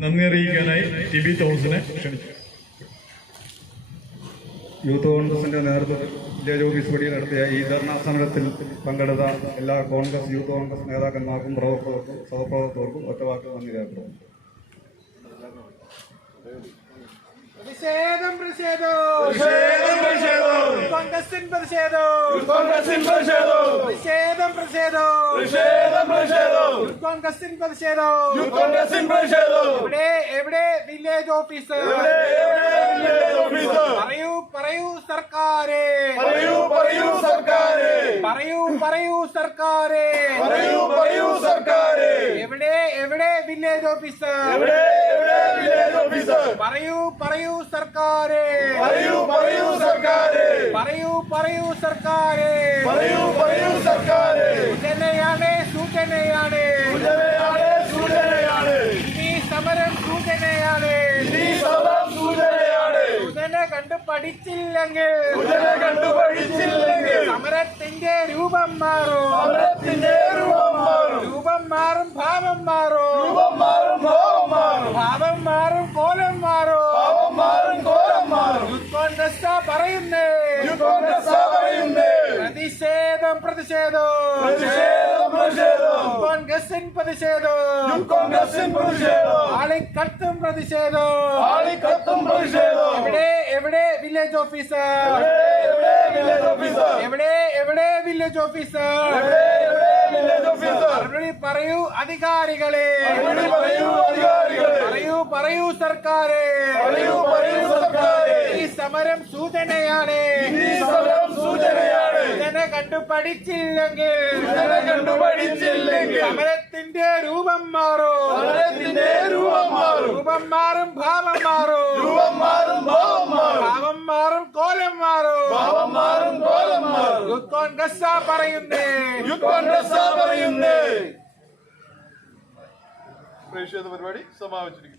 നന്ദി അറിയിക്കാനായി ടി.ബി. തോമസിനെ ക്ഷണിച്ചു. യൂത്ത് കോൺഗ്രസിന്റെ നേതൃത്വത്തിൽ വില്ലേജ് ഓഫീസ് വഴി നടത്തിയ ഈ ധർണാ സമരത്തിൽ പങ്കെടുത്ത എല്ലാ കോൺഗ്രസ് യൂത്ത് കോൺഗ്രസ് നേതാക്കന്മാർക്കും പ്രവർത്തകർക്കും സഹപ്രവർത്തകർക്കും ഒറ്റവാക്ക് നന്ദി രേഖപ്പെടുത്തുന്നു. പ്രതിഷേധം കോൺഗ്രസിൻ പ്രതിഷേധം കോൺഗ്രസിൻ പ്രതിഷേധം എവിടെ വില്ലേജ് ഓഫീസർ? പറയൂ സർക്കാരെ, എവിടെ വില്ലേജ് ഓഫീസർ? പറയൂ സർക്കാരെ, സൂചനയാണ് ഈ സമരം, സൂചന കണ്ടു പഠിച്ചില്ലെങ്കിൽ സമരത്തിന്റെ രൂപം മാറും, ഭാവം മാറും, കോലം മാറും. യൂത്ത് കോൺഗ്രസ് പറയുന്നേ, പ്രതിഷേധം കോൺഗ്രസിൻ പ്രതിഷേധം, ആളിക്കത്തും പ്രതിഷേധം. എവിടെ വില്ലേജ് ഓഫീസർ? എവിടെ വില്ലേജ് ഓഫീസർ? പറയൂ അധികാരികളെ, പറയൂ സർക്കാരെ, ഈ സമരം സൂചനയാണ്. സൂചന കണ്ടു പഠിച്ചില്ലെങ്കിൽ സമരത്തിന്റെ രൂപം മാറും, ഭാവം മാറും, കോലം മാറും. യൂത്ത് കോൺഗ്രസ് പറയുന്നേ. പ്രതിഷേധ പരിപാടി സമാപിച്ചിരിക്കുന്നു.